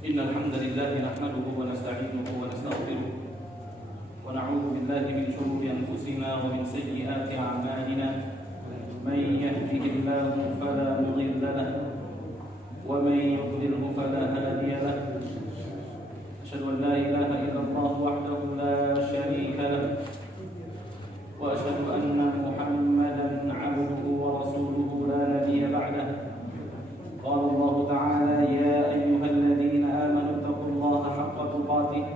إن الحمد لله نحمده ونستعينه ونستغفره ونعوذ بالله من شرور أنفسنا ومن سيئات أعمالنا من يهده الله فلا مضل له ومن يضلله فلا هادي له أشهد أن لا إله إلا الله وحده لا شريك له وأشهد أن محمدا عبده ورسوله لا نبي بعده قال الله تعالى يا أيها الذين آمنوا اتقوا الله حق تقاته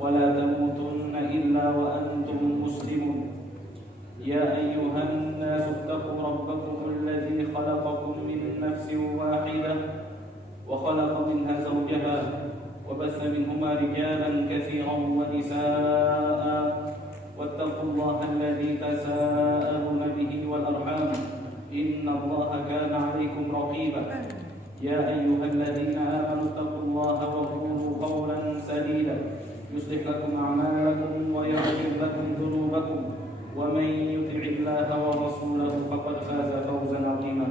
ولا تموتن إلا وأنتم مسلمون يا أيها الناس اتقوا ربكم الذي خلقكم من نفس واحدة وخلق منها زوجها وبث منهما رجالا كثيرا ونساء واتقوا الله الذي تساءلون به والأرحام إن الله كان عليكم رقيبا يا أيها الذين آمنوا اتقوا الله وقولوا قولا سديدا يصلح لكم أعمالكم ويغفر لكم ذنوبكم ومن يطع الله ورسوله فقد فاز فوزا عظيما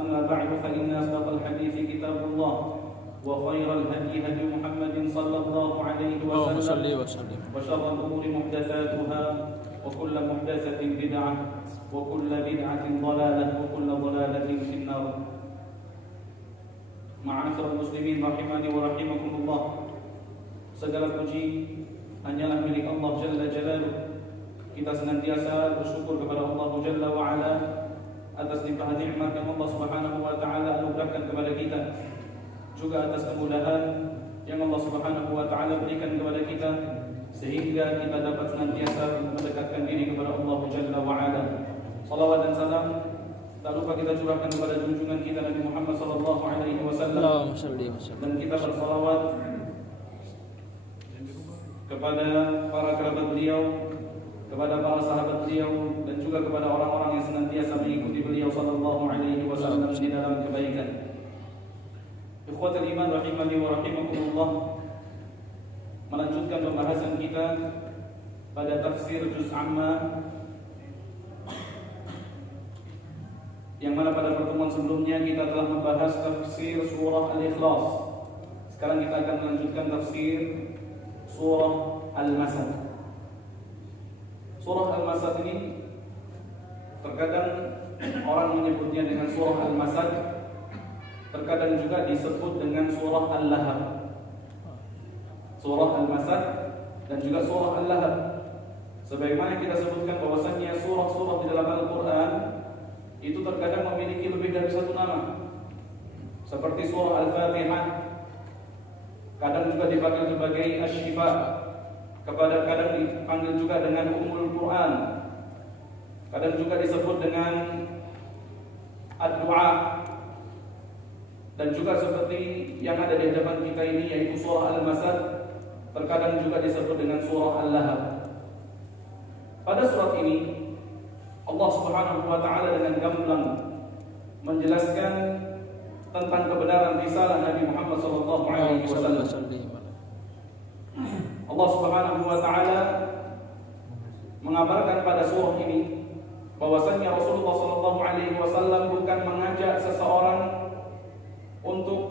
أما بعد فإن أصدق الحديث كتاب الله وخير الهدي هدي محمد صلى الله عليه وسلم وشر الأمور محدثاتها وكل محدثة بدعة وكل بدعة ضلالة وكل ضلالة في النار. Ma'asyiral muslimin rahimani wa rahimakumullah. Segala puji hanyalah milik Allah Jalla Jalaluh. Kita senantiasa bersyukur kepada Allah Jalla wa Ala atas limpahan nikmat yang Allah Subhanahu wa taala anugerahkan kepada kita, juga atas kemudahan yang Allah Subhanahu wa taala berikan kepada kita sehingga kita dapat senantiasa mendekatkan diri kepada Allah Jalla wa Ala. Salawat dan salam tak lupa kita curahkan kepada junjungan kita Nabi Muhammad sallallahu alaihi wasallam, dan kita bersalawat kepada para kerabat beliau, kepada para sahabat beliau, dan juga kepada orang-orang yang senantiasa mengikuti beliau sallallahu alaihi wasallam di dalam kebaikan. Ikhwatul iman rahimani wa rahimakumullah, melanjutkan pembahasan kita pada tafsir juz amma, yang mana pada pertemuan sebelumnya kita telah membahas tafsir surah Al-Ikhlas. Sekarang kita akan melanjutkan tafsir surah Al-Masad. Surah Al-Masad ini terkadang orang menyebutnya dengan surah Al-Masad, terkadang juga disebut dengan surah Al-Lahab. Surah Al-Masad dan juga surah Al-Lahab. Sebagaimana kita sebutkan bahwasannya surah-surah di dalam Al-Quran itu terkadang memiliki lebih dari satu nama. Seperti surah Al-Fatihah, kadang juga dipanggil sebagai Asy-Syifa, kadang dipanggil juga dengan Ummul Quran, kadang juga disebut dengan Ad-Du'a, dan juga seperti yang ada di hadapan kita ini yaitu surah Al-Masad, terkadang juga disebut dengan surah Al-Lahab. Pada surat ini Allah Subhanahu wa taala dengan gamblang menjelaskan tentang kebenaran risalah Nabi Muhammad sallallahu alaihi wasallam. Allah Subhanahu wa taala mengabarkan pada surah ini bahwasanya Rasulullah sallallahu alaihi wasallam bukan mengajak seseorang untuk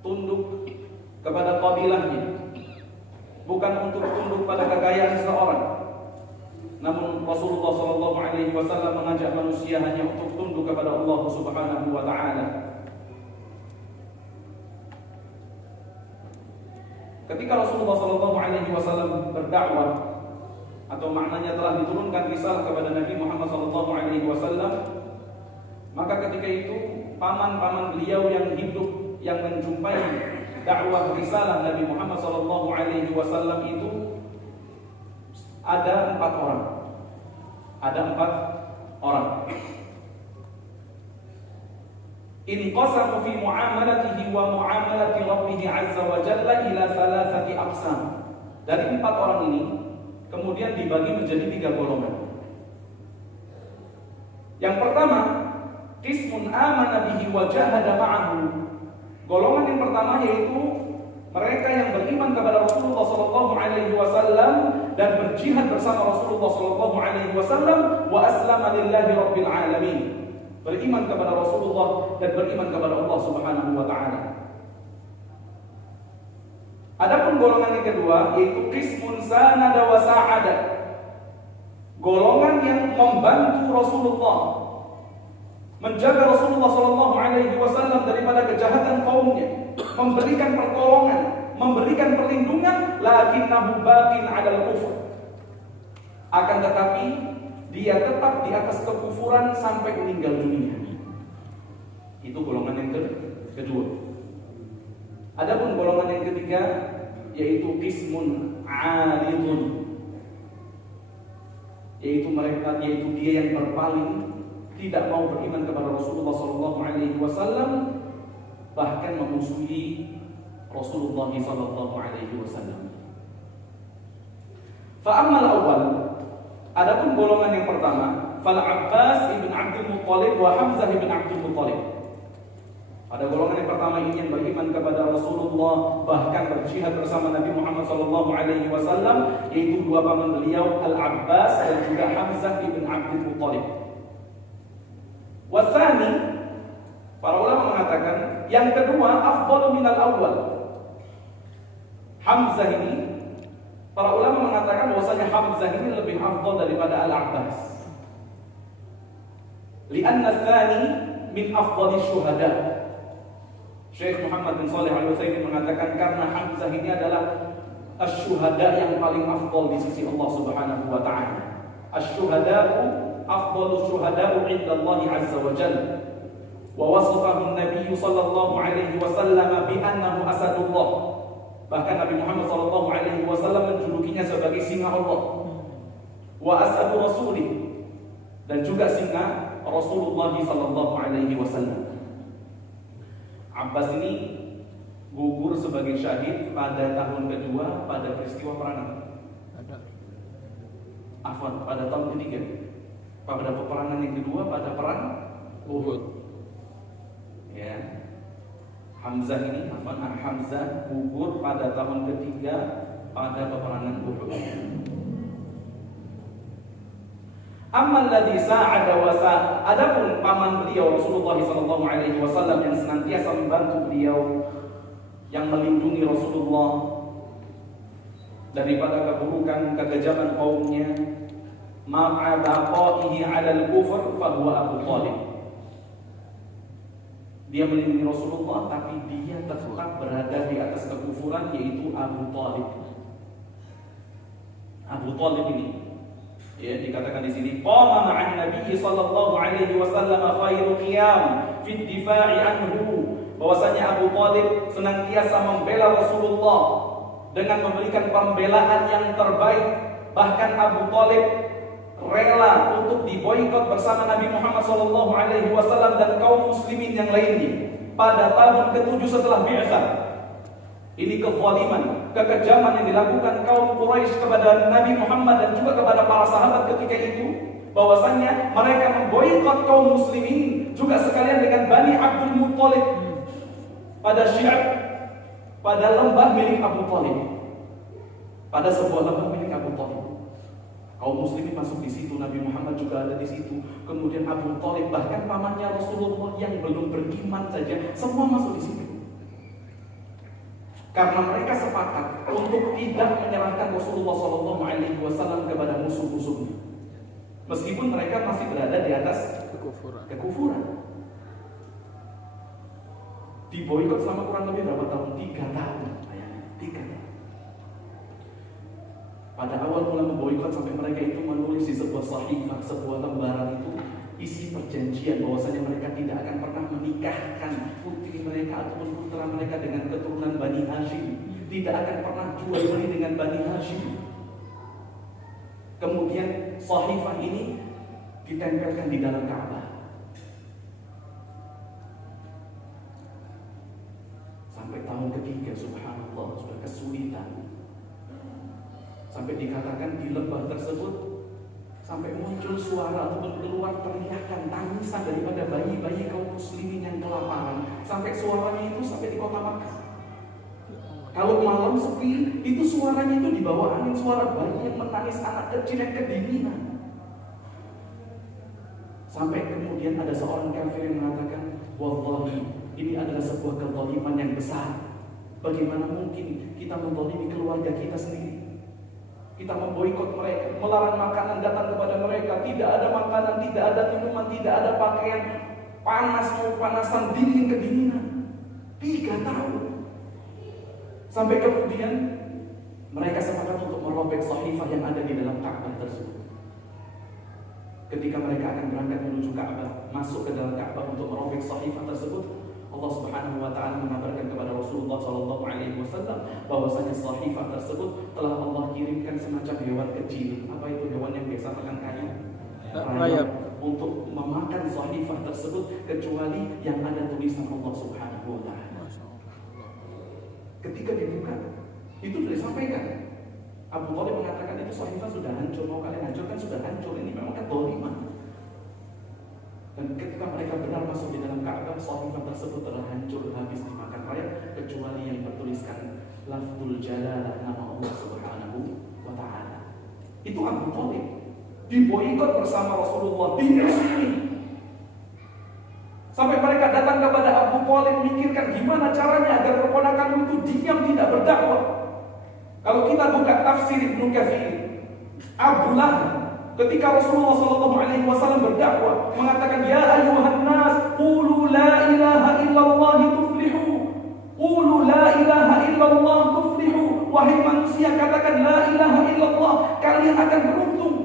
tunduk kepada kabilahnya, bukan untuk tunduk pada kekayaan seseorang. Namun Rasulullah sallallahu alaihi wasallam mengajak manusia hanya untuk tunduk kepada Allah Subhanahu wa taala. Ketika Rasulullah sallallahu alaihi wasallam berdakwah, atau maknanya telah diturunkan risalah kepada Nabi Muhammad sallallahu alaihi wasallam, maka ketika itu paman-paman beliau yang hidup yang menjumpai dakwah risalah Nabi Muhammad sallallahu alaihi wasallam itu ada 4 orang. Ada 4 orang. Inqasamu fi muamalatihi wa muamalati rabbih azza wa jalla ila 3 aqsam. Dari 4 orang ini kemudian dibagi menjadi 3 golongan. Yang pertama, qismun amana bihi wa jahada ma'ahu. Golongan yang pertama yaitu mereka yang beriman kepada Rasulullah sallallahu alaihi wasallam dan berjihad bersama Rasulullah sallallahu alaihi wasallam wa aslama lillahi rabbil alamin. beriman kepada Rasulullah dan beriman kepada Allah Subhanahu wa taala. Adapun golongan yang kedua yaitu qismun sanada wa sa'ada. Golongan yang membantu Rasulullah, menjaga Rasulullah sallallahu alaihi wasallam daripada kejahatan kaumnya, memberikan pertolongan, memberikan perlindungan, lakinnahu baqin 'alal kufr. Akan tetapi dia tetap di atas kekufuran sampai meninggal dunia. Itu golongan yang kedua. Adapun golongan yang ketiga yaitu qismun 'aridun. Yaitu dia yang berpaling, tidak mau beriman kepada Rasulullah sallallahu alaihi wasallam, bahkan memusuhi Rasulullah sallallahu alaihi wasallam. Fa ammal awwal, adapun golongan yang pertama, fal Abbas ibn Abdul Muttalib wa Hamzah ibn Abdul Muttalib. Pada golongan yang pertama ini yang beriman kepada Rasulullah, bahkan berjihad bersama Nabi Muhammad SAW, yaitu dua paman beliau, Al-Abbas dan juga Hamzah ibn Abdul Muttalib. Wasani, para ulama mengatakan yang kedua afdalu minal awwal. Hamzah ini, para ulama mengatakan bahwasanya Hamzah ini lebih afdal daripada Al-Abbas. Lianna tsani min afdali syuhada. Syekh Muhammad bin Shalih Al-Utsaimin mengatakan karena Hamzah ini adalah asy-syuhada yang paling afdal di sisi Allah Subhanahu wa taala. Asy-syuhada'u afdalus syuhada'u 'inda Allah 'azza wa jalla. Wa wasafahu an-nabiy sallallahu alaihi wasallam bi annahu asadullah. Bahkan Nabi Muhammad sallallahu alaihi wasallam menjulukinya sebagai singa Allah. Wa asadu rasulih, dan juga singa Rasulullah sallallahu alaihi wasallam. Abbas ini gugur sebagai syahid pada tahun kedua pada peristiwa perang Afwan, pada tahun ketiga pada peperangan yang kedua pada perang Uhud. Ya, Hamzah ini Hamzah gugur pada tahun ketiga pada peperangan Uhud. Amman ladzi sa'ada wa sa'a, adapun paman beliau Rasulullah sallallahu alaihi wasallam yang senantiasa membantu beliau, yang melindungi Rasulullah daripada keburukan kekejaman kaumnya, ma'a baqaihi 'alal kufr fa huwa Abu Thalib. Dia melindungi Rasulullah tapi dia tetap berada di atas kekufuran, yaitu Abu Thalib. Abu Thalib ini, ya, dikatakan di sini qama ma'an nabiy sallallahu alaihi wasallam khairu qiyam fi difa'i anhu, bahwasanya Abu Thalib senantiasa membela Rasulullah dengan memberikan pembelaan yang terbaik. Bahkan Abu Thalib rela untuk diboikot bersama Nabi Muhammad sallallahu alaihi wasallam dan kaum muslimin yang lainnya pada tahun ke-7 setelah Bi'tsah. Ini kezaliman, kekejaman yang dilakukan kaum Quraisy kepada Nabi Muhammad dan juga kepada para sahabat ketika itu, bahwasanya mereka memboikot kaum muslimin juga sekalian dengan Bani Abdul Muttalib pada Syi'ab, pada lembah milik Abu Thalib, pada sebuah lembah milik Abu Thalib. Kaum muslimin masuk di situ, Nabi Muhammad juga ada di situ. Kemudian Abu Thalib, bahkan pamannya Rasulullah yang belum beriman saja, semua masuk di situ. Karena mereka sepakat untuk tidak menyerahkan Rasulullah SAW kepada musuh-musuhnya, meskipun mereka masih berada di atas kekufuran. Diboikot selama kurang lebih berapa tahun? 3 tahun. 3 tahun. Pada awal mulai memboikot sampai mereka itu menulis di sebuah sahifah, sebuah lembaran itu isi perjanjian bahwasanya mereka tidak akan pernah menikahkan putri mereka ataupun putra mereka dengan keturunan Bani Hashim, tidak akan pernah jual beli dengan Bani Hashim. Kemudian sahifah ini ditempelkan di dalam Ka'bah. Sampai tahun ketiga, subhanallah, sudah kesulitan. Sampai dikatakan di lembah tersebut sampai muncul suara ataupun keluar teriakan tangisan daripada bayi-bayi kaum muslimin yang kelaparan. Sampai suaranya itu sampai di kota Makkah. Kalau malam sepi, itu suaranya itu di bawah angin, suara bayi yang menangis, anak kecil yang kedinginan. Sampai kemudian ada seorang kafir yang mengatakan, wallahi, ini adalah sebuah kezaliman yang besar. Bagaimana mungkin kita menzalimi keluarga kita sendiri? Kita memboikot mereka, melarang makanan datang kepada mereka. Tidak ada makanan, tidak ada minuman, tidak ada pakaian, panas mau panasan, dingin kedinginan. 3 tahun. Sampai kemudian mereka sepakat untuk merobek sahifah yang ada di dalam Ka'bah tersebut. Ketika mereka akan berangkat menuju Ka'bah, masuk ke dalam Ka'bah untuk merobek sahifah tersebut, Allah Subhanahu wa taala mengabarkan kepada Rasulullah sallallahu alaihi wasallam bahwasanya sahifah tersebut telah Allah kirimkan semacam hewan kecil. Apa itu hewan yang biasa makan kayu? Rayap. Untuk memakan sahifah tersebut, kecuali yang ada tulisan Allah Subhanahu wa taala. Ketika dibuka, itu sudah disampaikan. Abu Thalib mengatakan itu sahifah sudah hancur, mau kalian hancurkan sudah hancur, ini memang kezaliman. Dan ketika mereka benar masuk di dalam Ka'bah, sahifah tersebut telah hancur habis dimakan rayap, kecuali yang bertuliskan lafzul jalalah, nama Allah Subhanahu wa taala. Itu Abu Thalib diboikot bersama Rasulullah, dimusuhi. Sampai mereka datang kepada Abu Thalib mikirkan gimana caranya agar keponakanmu itu diam tidak berdakwah. Kalau kita buka tafsir Ibnu Katsir, Abu Lahab ketika Rasulullah SAW berdakwah mengatakan, ya ayuhan nas, qulu la ilaha illallah tuflihu, qulu la ilaha illallah tuflihu, wahai manusia katakan la ilaha illallah, kalian akan beruntung.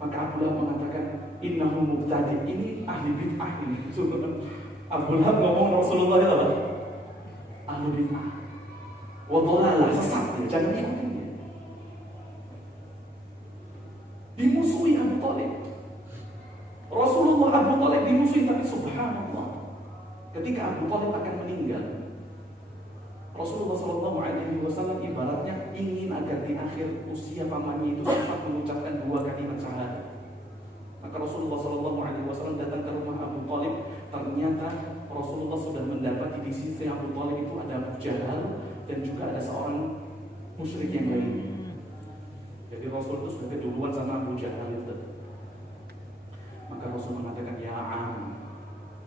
Maka Abu Lahab mengatakan, innahu mubtadi', ini ahli bid'ah ini. Abu Lahab ngomong Rasulullah itu apa? Ahli bid'ah, wa dhalalah, sesat, jangan ikutin. Dimusuhi Abu Thalib. Rasulullah, Abu Thalib dimusuhi, tapi subhanallah, ketika Abu Thalib akan meninggal, Rasulullah SAW ibaratnya ingin agar di akhir usia pamannya itu sempat mengucapkan 2 kalimat syahadat. Maka Rasulullah SAW datang ke rumah Abu Thalib. Ternyata Rasulullah sudah mendapati di sisi Abu Thalib itu ada Abu Jahal dan juga ada seorang musyrik yang lain. Jadi Rasul itu sudah keduluan sama Abu Jahal itu. Maka Rasul mengatakan, ya am,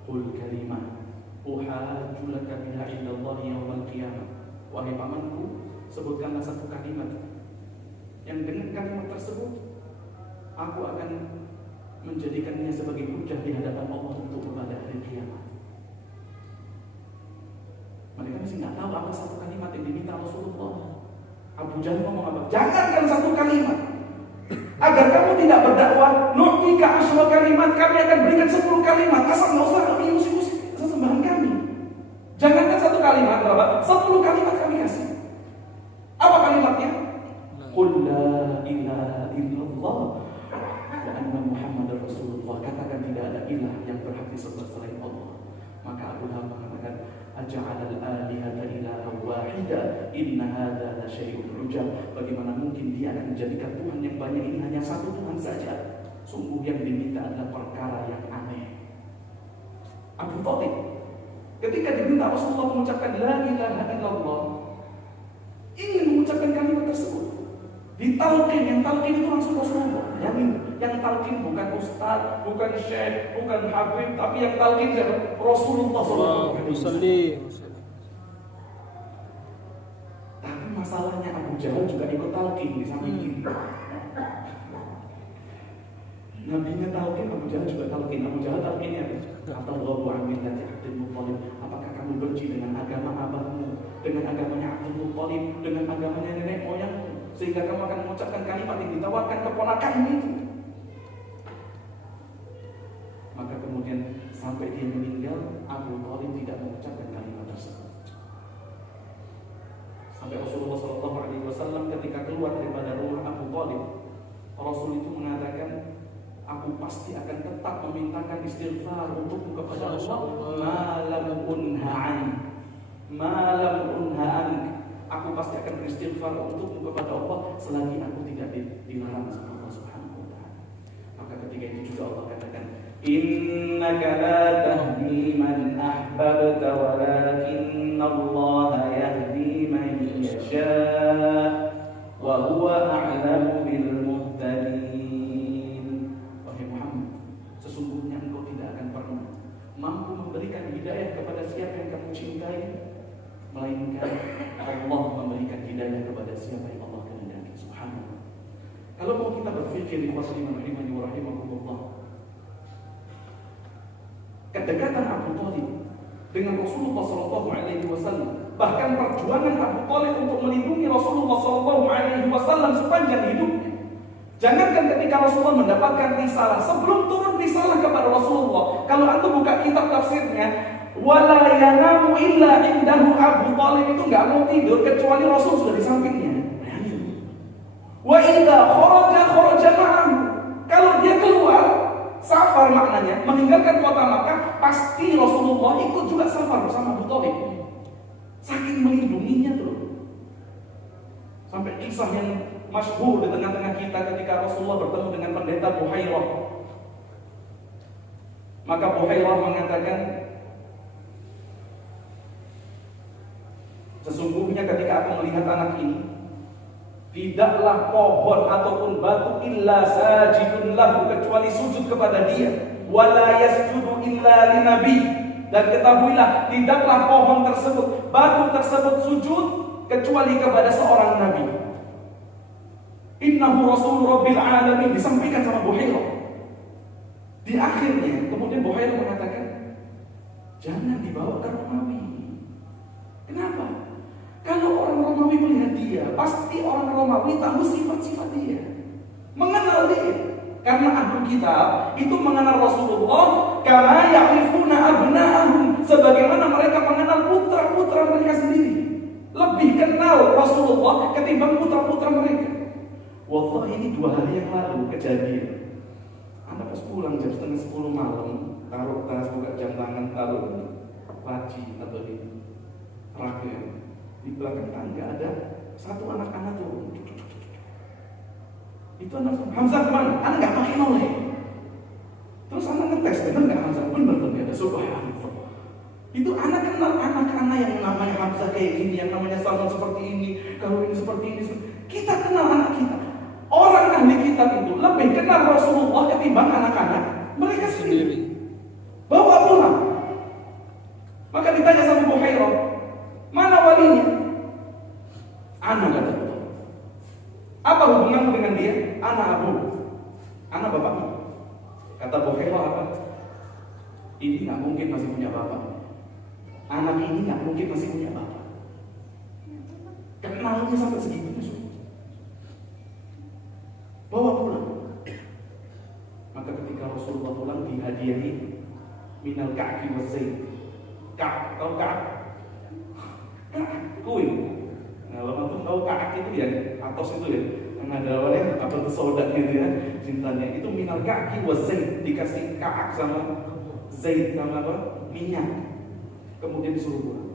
qul kalimah uhajju laka biha indallahi yaumal qiyamah. Wahai pamanku, sebutkanlah 1 kalimat yang dengan kalimat tersebut aku akan menjadikannya sebagai hujah di hadapan Allah untuk pada hari kiamat. Mereka masih nggak tahu apa 1 kalimat yang diminta Rasulullah. Abu Jahal ngomong apa? Jangankan 1 kalimat, agar kamu tidak berdakwah, nu'tika 10 kalimat, kami akan berikan 10 kalimat. Asal nggak usah kami usik-usik sesembahan kami. Jangankan 1 kalimat, berapa? 10 kalimat kami kasih. Apa kalimatnya? Qul la ilaha illallah wa anna Muhammadar Rasulullah. Katakan tidak ada ilah yang berhak disembah selain Allah. Maka Abu Lahab mengatakan, aja'al al-alihata ilaha wahida inna hadza la syai'un ujab. Bagaimana mungkin dia akan menjadikan Tuhan yang banyak ini hanya 1 Tuhan saja? Sungguh yang diminta adalah perkara yang aneh. Abu Thalib ketika diminta Rasulullah mengucapkan la ilaha illallah, ingin mengucapkan kalimat tersebut, ditalqin. Yang talqin itu langsung Rasulullah. Yang talqin bukan ustaz, bukan syekh, bukan habib, tapi yang talqin adalah Rasulullah SAW. Tapi masalahnya Abu Jahal juga ikut talqin di samping kiri. Nabinya talqin, Abu Jahal juga talqin. Abu Jahal talqinnya Atallahu amillati Abdul Muthalib. Apakah kamu benci dengan agama abahmu, dengan agamanya Abdul Muthalib, dengan agamanya nenek moyangmu, sehingga kamu akan mengucapkan kalimat yang ditawarkan keponakanmu itu? Maka kemudian sampai dia meninggal, Abu Thalib tidak mengucapkan kalimat tersebut. Sampai Rasulullah SAW ketika keluar daripada rumah Abu Thalib, Rasul itu mengatakan, aku pasti akan tetap memintakan istighfar untukmu kepada Allah, malam unha'an. Aku pasti akan beristighfar untukmu kepada Allah selagi aku tidak dilarang sama Allah Subhanahu wa taala. Maka ketika itu juga Allah katakan, innaka la tahdi man ahbabta walakinna Allah yahdi man yasha wa huwa a'lamu bil muhtadin. Wahai Muhammad, sesungguhnya dikarenakan Allah memberikan hidayah kepada siapa yang Allah kehendaki. Subhanallah. Kalau mau kita berpikir di wasliman rahimani wa rahimakumullah, kedekatan Abu Thalib dengan Rasulullah SAW, bahkan perjuangan Abu Thalib untuk melindungi Rasulullah SAW sepanjang hidupnya. Jangankan ketika Rasulullah mendapatkan risalah, sebelum turun risalah kepada Rasulullah, kalau antum buka kitab tafsirnya, wala yanamu illa indahu Abu Thalib, itu nggak mau tidur kecuali Rasul sudah di sampingnya. Wa idza kharaja ma'ahu, kalau dia keluar safar, maknanya meninggalkan kota Makkah, pasti Rasulullah ikut juga safar bersama Abu Thalib. Saking melindunginya tuh. Sampai kisah yang masyhur di tengah-tengah kita ketika Rasulullah bertemu dengan pendeta Buhairah. Maka Buhairah mengatakan, sesungguhnya ketika aku melihat anak ini, tidaklah pohon ataupun batu illa sajidun lahu, kecuali sujud kepada dia, wala yasjudu illa linabi, dan ketahuilah tidaklah pohon tersebut, batu tersebut sujud kecuali kepada seorang nabi. Innahu rasul rabbil alamin, disampaikan sama Buhairah. Di akhirnya kemudian Buhairah mengatakan, jangan dibawa ke Romawi. Kenapa? Kalau orang Romawi melihat dia, pasti orang Romawi tahu sifat-sifat dia, mengenal dia. Karena ahli kitab itu mengenal Rasulullah kama ya'rifuna abna'ahum, sebagaimana mereka mengenal putra-putra mereka sendiri. Lebih kenal Rasulullah ketimbang putra-putra mereka. Wallahi, ini 2 hari yang lalu kejadian. Anak pas pulang jam 9:30 malam, taruh tas, buka jam tangan, taruh laci atau di raknya. Di belakang tangga ada satu anak-anak turun. Itu anak Hamzah kemana? Anak nggak pakai noleh. Terus anak ngetes, bener nggak Hamzah? Bener ternyata, subhanallah. Itu anak kenal anak-anak yang namanya Hamzah kayak gini, yang namanya Salman seperti ini, kalau ini seperti ini. Kita kenal anak kita. Orang ahli kitab itu lebih kenal Rasulullah ketimbang anak-anak mereka sendiri. Bawa pulang. Maka ditanya sama Buhairah, mana walinya? Anak, kata Buhairah. Apa hubunganmu dengan dia? Anak abu, anak bapakmu. Kata Buhairah apa? Ini nggak mungkin masih punya bapak. Anak ini nggak mungkin masih punya bapak. Kenalnya sampai segitunya. Bawa pulang. Maka ketika Rasulullah pulang, dihadiahi minal ka'ki wa zaid. Ka'ak, tahu ka'ak? Ka'ak, kuih. Nah, kalau tahu ka'ak itu ya, atos itu ya, yang ada orang apa tuh soda gitu ya, cintanya itu minal ka'ki wa zaid, dikasih ka'ak sama zaid sama apa? Minyak. Kemudian disuruh pulang.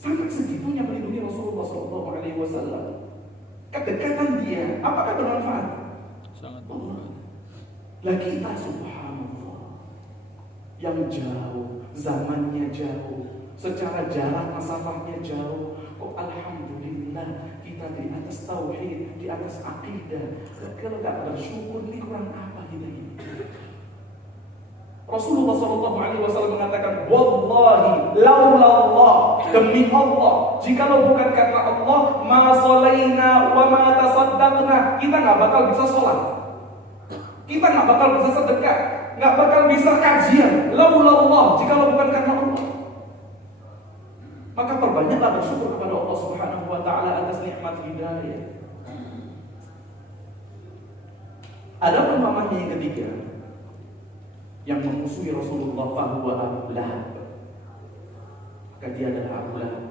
Sampai segitunya melindungi Rasulullah SAW. Kedekatan dia, apakah bermanfaat? Sangat bermanfaat. Lah kita subhanallah, yang jauh, zamannya jauh, secara jarak masafahnya jauh, kok alhamdulillah kita di atas tauhid, di atas akidah. Kalau gak bersyukur, ini kurang apa kita ini? Rasulullah SAW mengatakan, wallahi laulallah, demi Allah, jikalau bukan karena Allah, ma shalaina wa ma tasaddaqna, kita nggak bakal bisa sholat, kita nggak bakal bisa sedekah, nggak bakal bisa kajian. Laulallah, jikalau bukan karena Allah. Maka perbanyaklah bersyukur kepada Allah Subhanahu wa taala atas nikmat hidayah. Ada pemahaman yang ketiga, yang memusuhi Rasulullah, fahuwa Abu Lahab. Maka dia adalah Abu Lahab.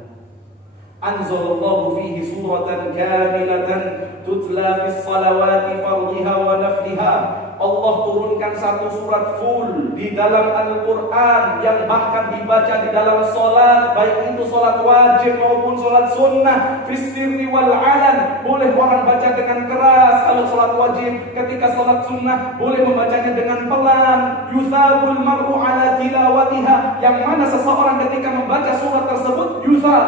Anzalallahu fihi suratan kamilatan tutla fis salawati fardhiha wa nafliha. Allah turunkan satu surat full di dalam Al-Quran yang bahkan dibaca di dalam solat, baik itu solat wajib maupun solat sunnah, fis sirri wal alan. Boleh orang baca dengan keras kalau solat wajib, ketika solat sunnah boleh membacanya dengan pelan. Yusabul mar'u ala tilawatiha, yang mana seseorang ketika membaca surat tersebut yusab.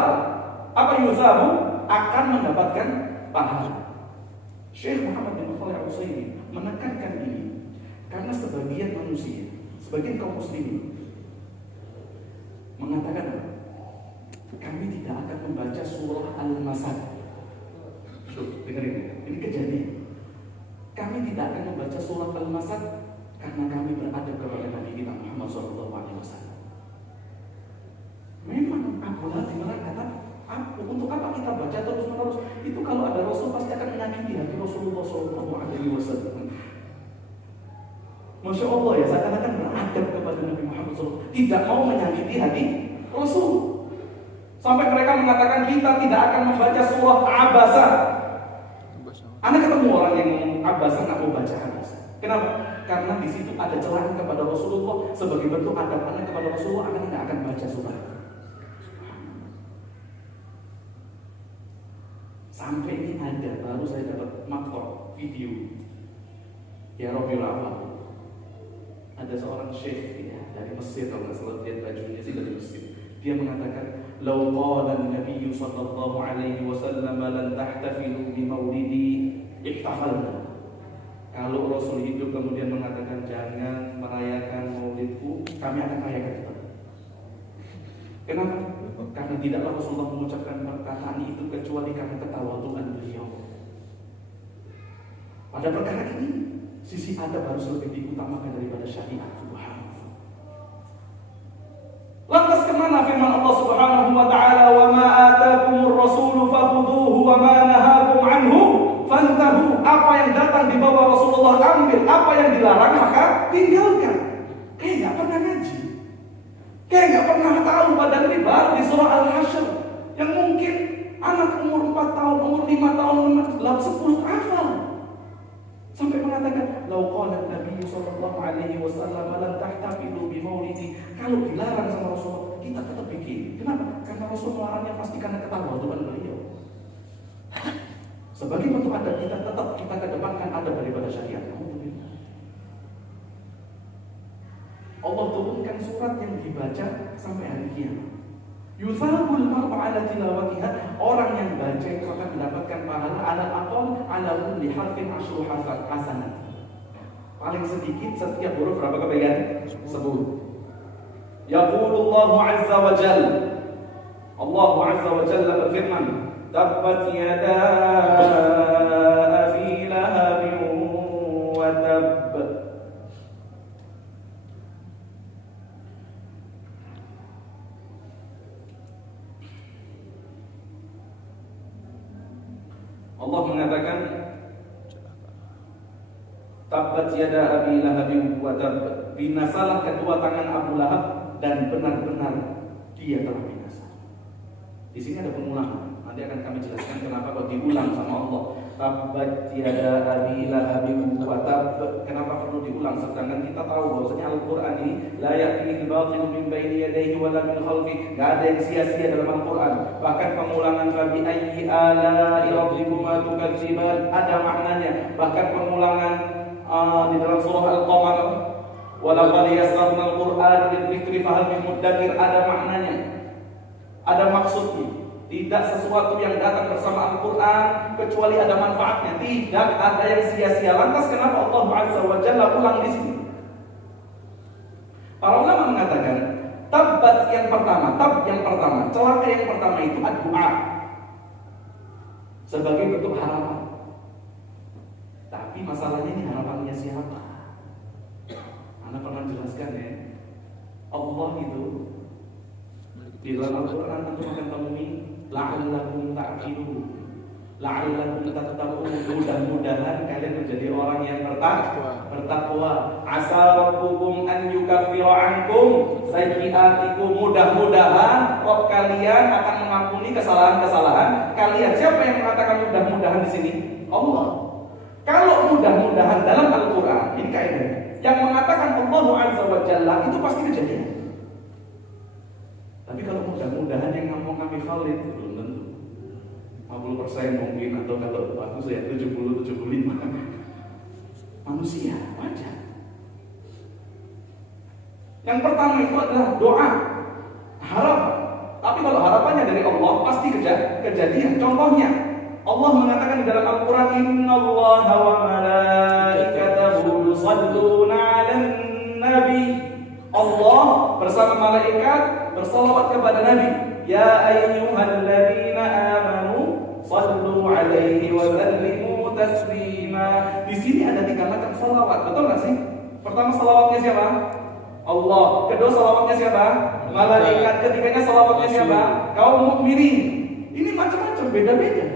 Apa yusabu? Akan mendapatkan pahala. Syekh Muhammad bin Shalih Al-Utsaimin menekankan ini karena sebagian manusia, sebagian kaum muslimin mengatakan, kami tidak akan kenapa kita baca terus-menerus? Itu kalau ada Rasul pasti akan menyakiti hati Rasulullah SAW. Masya Allah ya, seakan-akan beradab kepada Nabi Muhammad SAW, tidak mau menyakiti hati Rasul. Sampai mereka mengatakan kita tidak akan membaca surah Abasa. Anda ketemu orang yang Abasa nggak mau baca Abasa. Kenapa? Karena di situ ada celaan kepada Rasulullah. Sebagai bentuk adab Anda kepada Rasulullah, Anda nggak akan baca surah. Sampai ini ada, baru saya dapat maktab video ya Rabiul Awal. Ada seorang syekh ya, dari Mesir, kalau nggak salah lihat bajunya sih dari Mesir. Dia mengatakan, "Lau qala an-nabiy sallallahu alaihi wasallam lan tahtafilu bi maulidi ihtafalna." Kalau Rasul hidup kemudian mengatakan jangan merayakan maulidku, kami akan merayakan itu. Kenapa? Karena tidaklah Rasulullah mengucapkan perkataan itu kecuali karena ketawaduan beliau. Pada perkara ini, sisi adab harus lebih diutamakan daripada syariat. Subhanallah. Lantas kemana firman Allah Subhanahu wa ta'ala, "Wa ma atakumur rasulu fakhuduhu wa ma nahakum anhu fantahu." Apa yang datang di bawah Rasulullah ambil, apa yang dilarang maka tinggalkan. Kayak nggak pernah ngaji, kayak nggak pernah tahu, padahal ini baru di surah Al-Hasyr yang mungkin anak umur 4 tahun, umur 5 tahun, 10 hafal. Sampai mengatakan, "Lau qala Nabi sallallahu alaihi wasallam lan tahtafilu bi maulidi." Kalau dilarang sama Rasulullah, kita tetap bikin. Kenapa? Karena Rasul melarangnya pasti karena ketawaduan beliau. Sebagai bentuk adab kita tetap kita kedepankan adab daripada syariat. Allah turunkan surat yang dibaca sampai hari kiamat. Yuthabul mar'u ala tilawatiha. Orang yang baca itu akan mendapatkan pahala ala aqal ala kulli harfin asyru hasanat. Paling sedikit setiap huruf berapa kebaikan? 10. Yaqulullahu azza wa jalla. Allah azza wa jalla berfirman, "Tabbat yada abi lahabin wa tabb." Allah mengatakan, "Tabbat yada abi lahabin wa tabb." Binasalah kedua tangan Abu Lahab dan benar-benar dia telah binasa. Di sini ada pengulangan. Nanti akan kami jelaskan kenapa kok diulang sama Allah. Tabbat yada abi lahabin wa tabb. Kenapa perlu diulang? Sedangkan kita tahu bahwasanya Al-Qur'an ini la ya'tihi al-batil min baini yadayhi wa la min khalfihi. Enggak ada yang sia-sia dalam Al-Qur'an. Bahkan pengulangan fabi ayyi ala'i rabbikuma tukadziban ada maknanya. Bahkan pengulangan di dalam surah Al-Qamar, wa laqad yassarna al-Qur'ana lidzikri fahal min muddakir, ada maknanya. Ada maksudnya. Tidak sesuatu yang datang bersama Al-Quran kecuali ada manfaatnya. Tidak ada yang sia-sia. Lantas kenapa Allah Azza wa Jalla ulang di sini? Para ulama mengatakan tabbat yang pertama, celaka yang pertama itu ad-du'a sebagai bentuk harapan. Tapi masalahnya ini harapannya siapa? Anda pernah jelaskan ya, Allah itu di dalam Al-Quran antum akan temui la'allakum ta'qilun, la'allakum tattaqun. Mudah-mudahan kalian menjadi orang yang bertakwa. Asa rabbukum an yukaffira ankum sayyi'atikum. Mudah-mudahan Rabb kalian akan mengampuni kesalahan-kesalahan kalian. Siapa yang mengatakan mudah-mudahan di sini? Allah. Kalau mudah-mudahan dalam Al-Quran, ini kaidahnya, yang mengatakan Allah Azza wa Jalla itu pasti kejadian. Tapi kalau mudah-mudahan yang ngomong kami Khalid belum tentu. 50% mungkin, atau kalau bagus ya 70-75. Manusia wajar. Yang pertama itu adalah doa, harapan. Tapi kalau harapannya dari Allah pasti kejadian. Contohnya Allah mengatakan di dalam Al-Quran, "Innallaha wa malaikatahu yusholluna 'alan nabi." Allah bersama malaikat bersalawat kepada Nabi. Ya ayyuhalladzina amanu sallu 'alaihi wa sallimu taslima. Di sini ada 3 macam salawat, betul nggak sih? Pertama salawatnya siapa? Allah. Kedua salawatnya siapa? Malaikat. Ketiganya salawatnya siapa? Kaum mukminin. Ini macam-macam. berbeda-beda.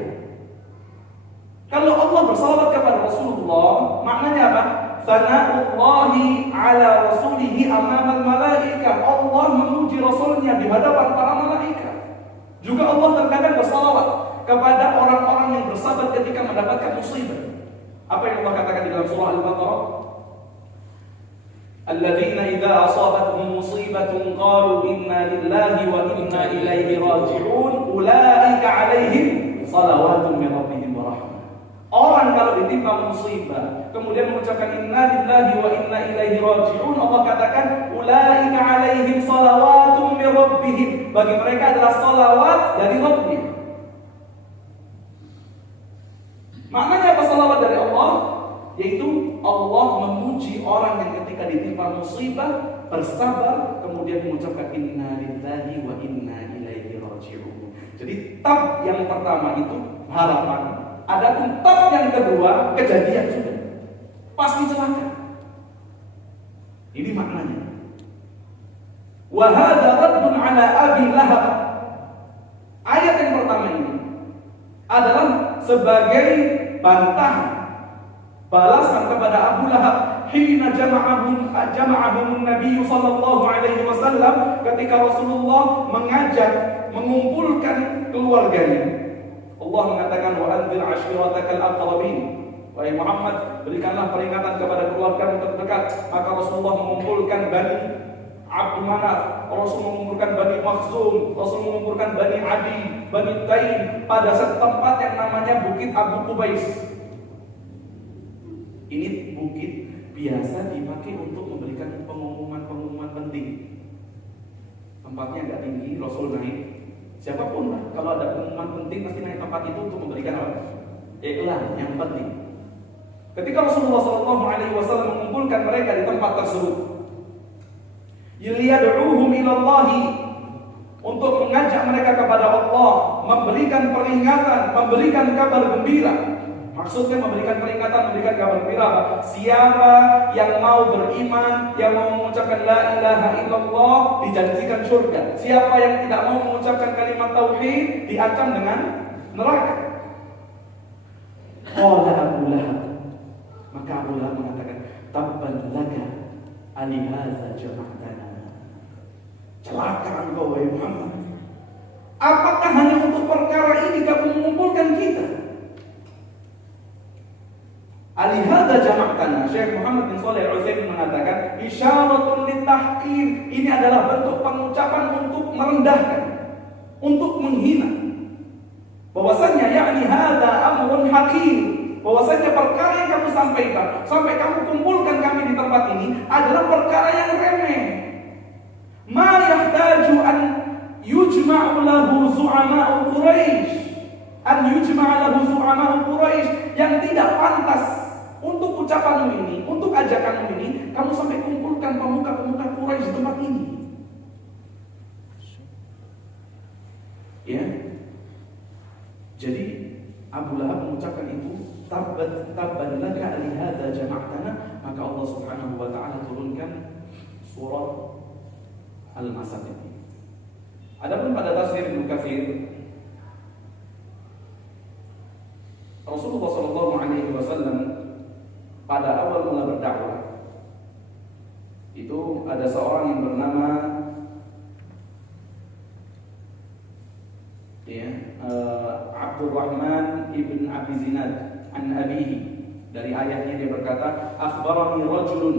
Kalau Allah bersalawat kepada Rasulullah, maknanya apa? Sana'ullahi ala rasulihi amamal malaika. Allah memuji Rasulnya di hadapan para malaikat. Juga Allah terkadang bersalawat kepada orang-orang yang bersabar ketika mendapatkan musibah. Apa yang Allah katakan di dalam surah Al-Baqarah? Alladzina idza asabatuhum musibatun qalu inna lillahi wa inna ilaihi raji'un ulaika 'alaihim salawatun min rabbihim wa rahmah. Orang kalau ditimpa musibah kemudian mengucapkan inna lillahi wa inna ilaihi raji'un, Allah katakan ulaika 'alaihim salawatun min rabbihim, bagi mereka adalah salawat dari Rabbnya. Maknanya apa salawat dari Allah? Yaitu Allah memuji orang yang ketika ditimpa musibah bersabar kemudian mengucapkan inna lillahi wa inna ilaihi raji'un. Jadi tab yang pertama itu harapan, adapun tab yang kedua kejadian sudah pasti celaka. Ini maknanya. Wa hadza raddun ala Abi Lahab. Ayat yang pertama ini adalah sebagai bantahan, balasan kepada Abu Lahab hina jama'ahum Nabi sallallahu alaihi wasallam, ketika Rasulullah mengumpulkan keluarganya. Allah mengatakan wa anzir ashiratakal aqrabin. Wahai Muhammad, berikanlah peringatan kepada keluarga terdekat. Maka Rasulullah mengumpulkan Bani Abdul Manaf, Rasul mengumpulkan Bani Makhzum, Rasul mengumpulkan Bani Adi, Bani Taim pada satu tempat yang namanya Bukit Abu Qubais. Ini bukit biasa dipakai untuk memberikan pengumuman-pengumuman penting. Tempatnya agak tinggi, Rasul naik. Siapapun lah, kalau ada pengumuman penting pasti naik tempat itu untuk memberikan apa? Iklan yang penting. Ketika Rasulullah SAW mengumpulkan mereka di tempat tersebut, yaliyad'uhum ilallahi, untuk mengajak mereka kepada Allah, memberikan peringatan, memberikan kabar gembira. Maksudnya memberikan peringatan, memberikan kabar gembira. Siapa yang mau beriman, yang mau mengucapkan la ilaha illallah, dijanjikan surga. Siapa yang tidak mau mengucapkan kalimat tauhid, diancam dengan neraka. Qala Abu Lahab, maka Abu Lahab mengatakan, tabban laka alihadza jama'tana. Celaka engkau wahai Muhammad. Apakah hanya untuk perkara ini kamu mengumpulkan kita? Alihada jama'tana. Syekh Muhammad bin Shalih Al-Utsaimin mengatakan isyaratun litahqir. Ini adalah bentuk pengucapan untuk merendahkan, untuk menghina. Bahwasanya yakni hadza amrun hakim. Bahwasanya perkara yang kamu sampaikan, sampai kamu kumpulkan kami di tempat ini adalah perkara yang remeh. Ma yahtaju an yujma'u lahu zu'ama'u Quraisy. An yujma'a lahu zu'ama'u Quraisy, yang tidak pantas untuk ucapanmu ini, untuk ajakanmu ini, kamu sampai kumpulkan pemuka-pemuka Quraisy di tempat ini. Ya. Jadi Abu Lahab mengucapkan itu, tabban laka alihadza jama'tana, maka Allah Subhanahu wa taala turunkan surah Al-Masad ini. Adapun pada tafsir Ibnu Katsir, Rasulullah SAW pada awal mula berdakwah itu ada seorang yang bernama Abdurrahman ibn Abi Zinad an abihi, dari ayahnya dia berkata, akhbarani rajulun.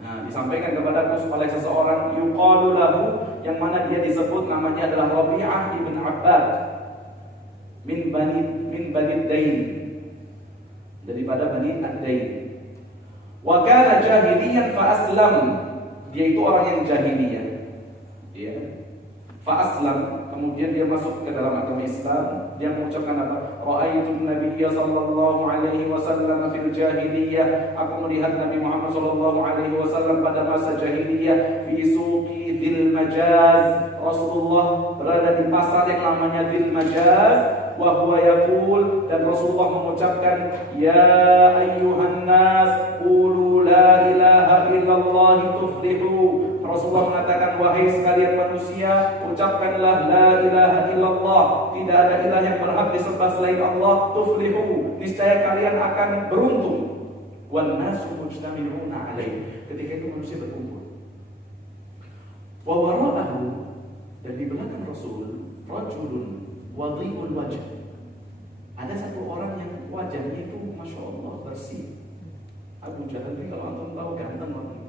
Nah, disampaikan kepadaku oleh seseorang yuqalu lahu, yang mana dia disebut namanya adalah Rabi'ah ibn Abbad min Bani Dain, daripada Bani Ad-Dain. Wa kana jahiliyan fa aslam, dia itu orang yang jahiliyah. Ya. Fa aslam, kemudian dia masuk ke dalam agama Islam. Dia mengucapkan apa? Ra'aitu Nabiyya sallallahu alaihi wasallam fil jahiliyah. Aku melihat Nabi Muhammad sallallahu alaihi wasallam pada masa jahiliyah fi suqi Dzil Majaz. Rasulullah berada di pasar yang namanya Dzil Majaz. Wa huwa yaqul, dan Rasulullah mengucapkan, ya ayyuhan nas qulu la ilaha illallah tuflihu. Rasulullah mengatakan, wahai sekalian manusia, ucapkanlah la ilaha illallah, tidak ada ilah yang berhak disembah selain Allah, tuflihu, niscaya kalian akan beruntung. Wan nasu mujtami'una alaih. Ketika itu manusia berkumpul. Wa wara'ahu, dan di belakang Rasul, rajulun wadhi'ul wajh. Ada satu orang yang wajahnya itu Masya Allah bersih. Abu Jahal ini kalau antum tahu ganteng orangnya.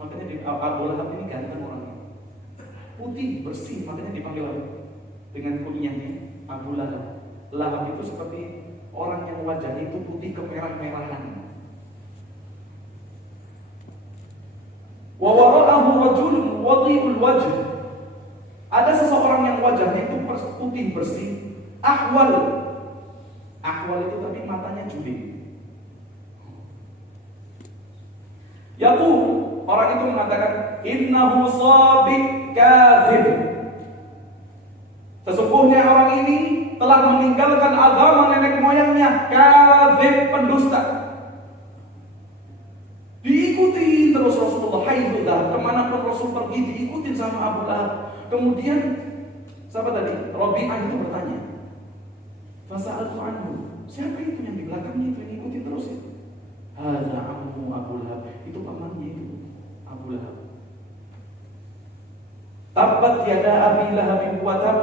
Makanya di Abu Lahab ini ganteng orangnya. Putih, bersih, makanya dipanggil dengan kunyahnya Abu Lahab. Lahab itu seperti orang yang wajahnya itu putih kemerah-merahan. Wa wara'ahu rajulun wadhi'ul wajh. Ada seseorang yang wajahnya itu putih bersih, ahwal. Ahwal itu tapi matanya juling. Yaqul, orang itu mengatakan, innahu sabiq kadzib. Sesungguhnya orang ini telah meninggalkan agama nenek moyangnya, kadzib, pendusta. Diikuti terus Rasulullah, haitsudah, kemanapun Rasul pergi diikutin sama Abu Lahab. Kemudian siapa tadi? Rabi'ah itu bertanya, fasa'altu anhu, siapa itu yang di belakangnya itu yang ikuti terus itu? Hadza ammu Abu Lahab, itu pamannya itu Abu Lahab. Tabbat yada Abi Lahab wa tab.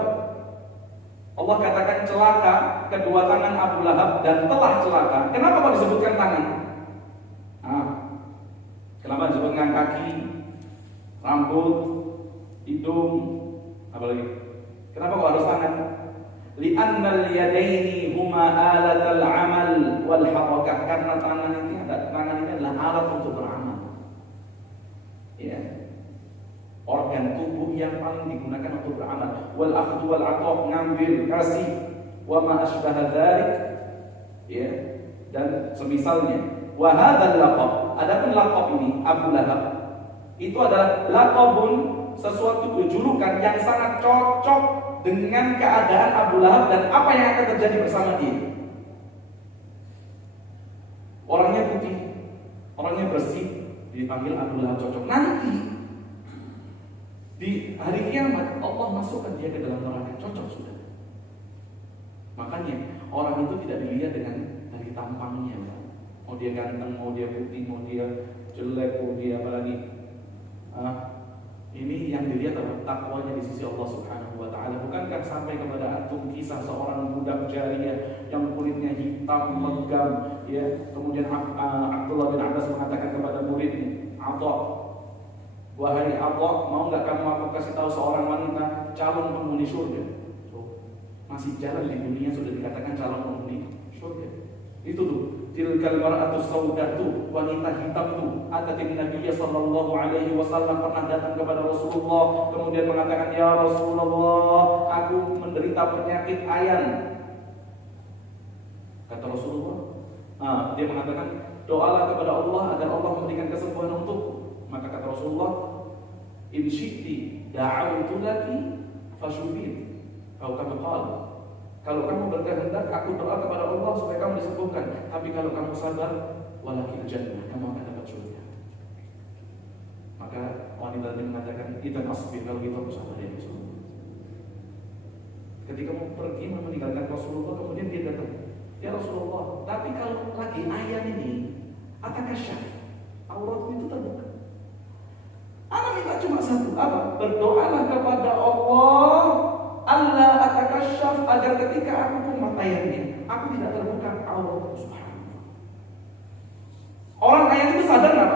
Allah katakan celaka kedua tangan Abu Lahab dan telah celaka. Kenapa kok disebutkan tangan? Kenapa disebutkan kaki, rambut, hidung, apa lagi? Kenapa kok harus tangan? Li'annal yadaini huma alatal amal wal harakah. Karena tangan ini adalah alat untuk beramal. Ya. Organ tubuh yang paling digunakan untuk beramal. Wal akhdhu wal ata, ngambil, kasih, wa ma asbaha dzalik. Ya. Dan semisalnya. Wa hadzal laqab. Adapun laqab ini Abu Lahab itu adalah laqabun, sesuatu julukan yang sangat cocok dengan keadaan Abu Lahab dan apa yang akan terjadi bersama dia. Orangnya putih, orangnya bersih, dipanggil Abu Lahab cocok. Nanti di hari kiamat Allah masukkan dia ke dalam neraka, cocok sudah. Makanya orang itu tidak dilihat dari tampangnya. Mau dia ganteng, mau dia putih, mau dia jelek, mau dia apa lagi. Ini yang dilihat adalah takwanya di sisi Allah Subhanahu wa taala. Bukankah sampai kepada antum kisah seorang budak jariyah yang kulitnya hitam legam, ya. Kemudian Abdullah bin Abbas mengatakan kepada muridnya, "Atha, wahai Atha, mau enggak kamu aku kasih tahu seorang wanita calon penghuni surga?" Masih jalan di dunia sudah dikatakan calon penghuni surga. Itu tuh tilkal mar'atu saudatu, wanita hitam itu atatin Nabi sallallahu alaihi wasallam, pernah datang kepada Rasulullah kemudian mengatakan, ya Rasulullah, aku menderita penyakit ayan. Kata Rasulullah, dia mengatakan, doalah kepada Allah agar Allah memberikan kesembuhan untukku. Maka kata Rasulullah, in syi'ti da'awtu laki fashufit. Kau kami qala, kalau kamu berkehendak, aku doa kepada Allah supaya kamu disembuhkan. Tapi kalau kamu sabar, walakil jannah, kamu akan dapat surga. Maka wanita ini mengatakan, idzan asbir, kalau gitu aku sabar ya Rasulullah. Ketika mau pergi meninggalkan Rasulullah, kemudian dia datang, ya Rasulullah, tapi kalau lagi ayam ini, atakasyaf, auratku itu terbuka. Anak minta cuma satu, apa? Berdoalah kepada Allah, Allah atakasyaf, agar ketika aku pemataiannya, aku tidak terbuka auratku. Subhanallah. Orang ayam itu sadar nggak?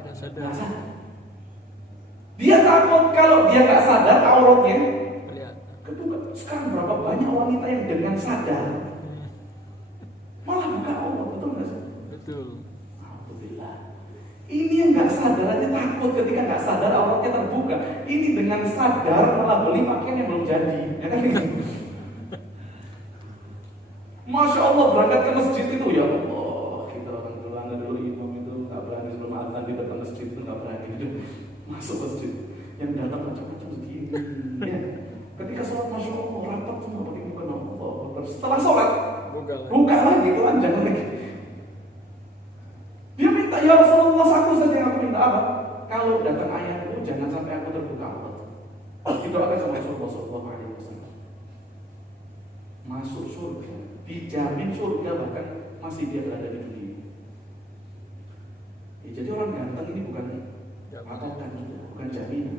Tidak sadar. Nggak sadar. Dia takut kalau dia nggak sadar auratnya kebuka. Sekarang berapa banyak wanita yang dengan sadar malah buka aurat, betul nggak sih? Betul. Alhamdulillah. Ini yang nggak sadar aja takut ketika nggak sadar auratnya terbuka. Ini dengan sadar malah beli pakaian yang belum jadi, ya kan? Masya Allah, berangkat ke masjid itu, ya Allah, kita akan berlangganan dulu imam itu nggak berani sebelum azan di depan masjid itu nggak berani masuk masjid. Yang datang macam-macam begini. Ya. Ketika sholat, Masya Allah, rapat semua pakai muka Allah. Setelah sholat, buka lagi itu jangan lagi. Dia minta, ya Rasulullah, satu saja yang aku minta, apa? Kalau datang ayahku jangan sampai aku terbuka aurat. Didoakan sama Rasulullah SAW. Masuk surga, dijamin surga, bahkan masih dia berada di dunia. Jadi orang ganteng ini bukan patokan juga, bukan jaminan.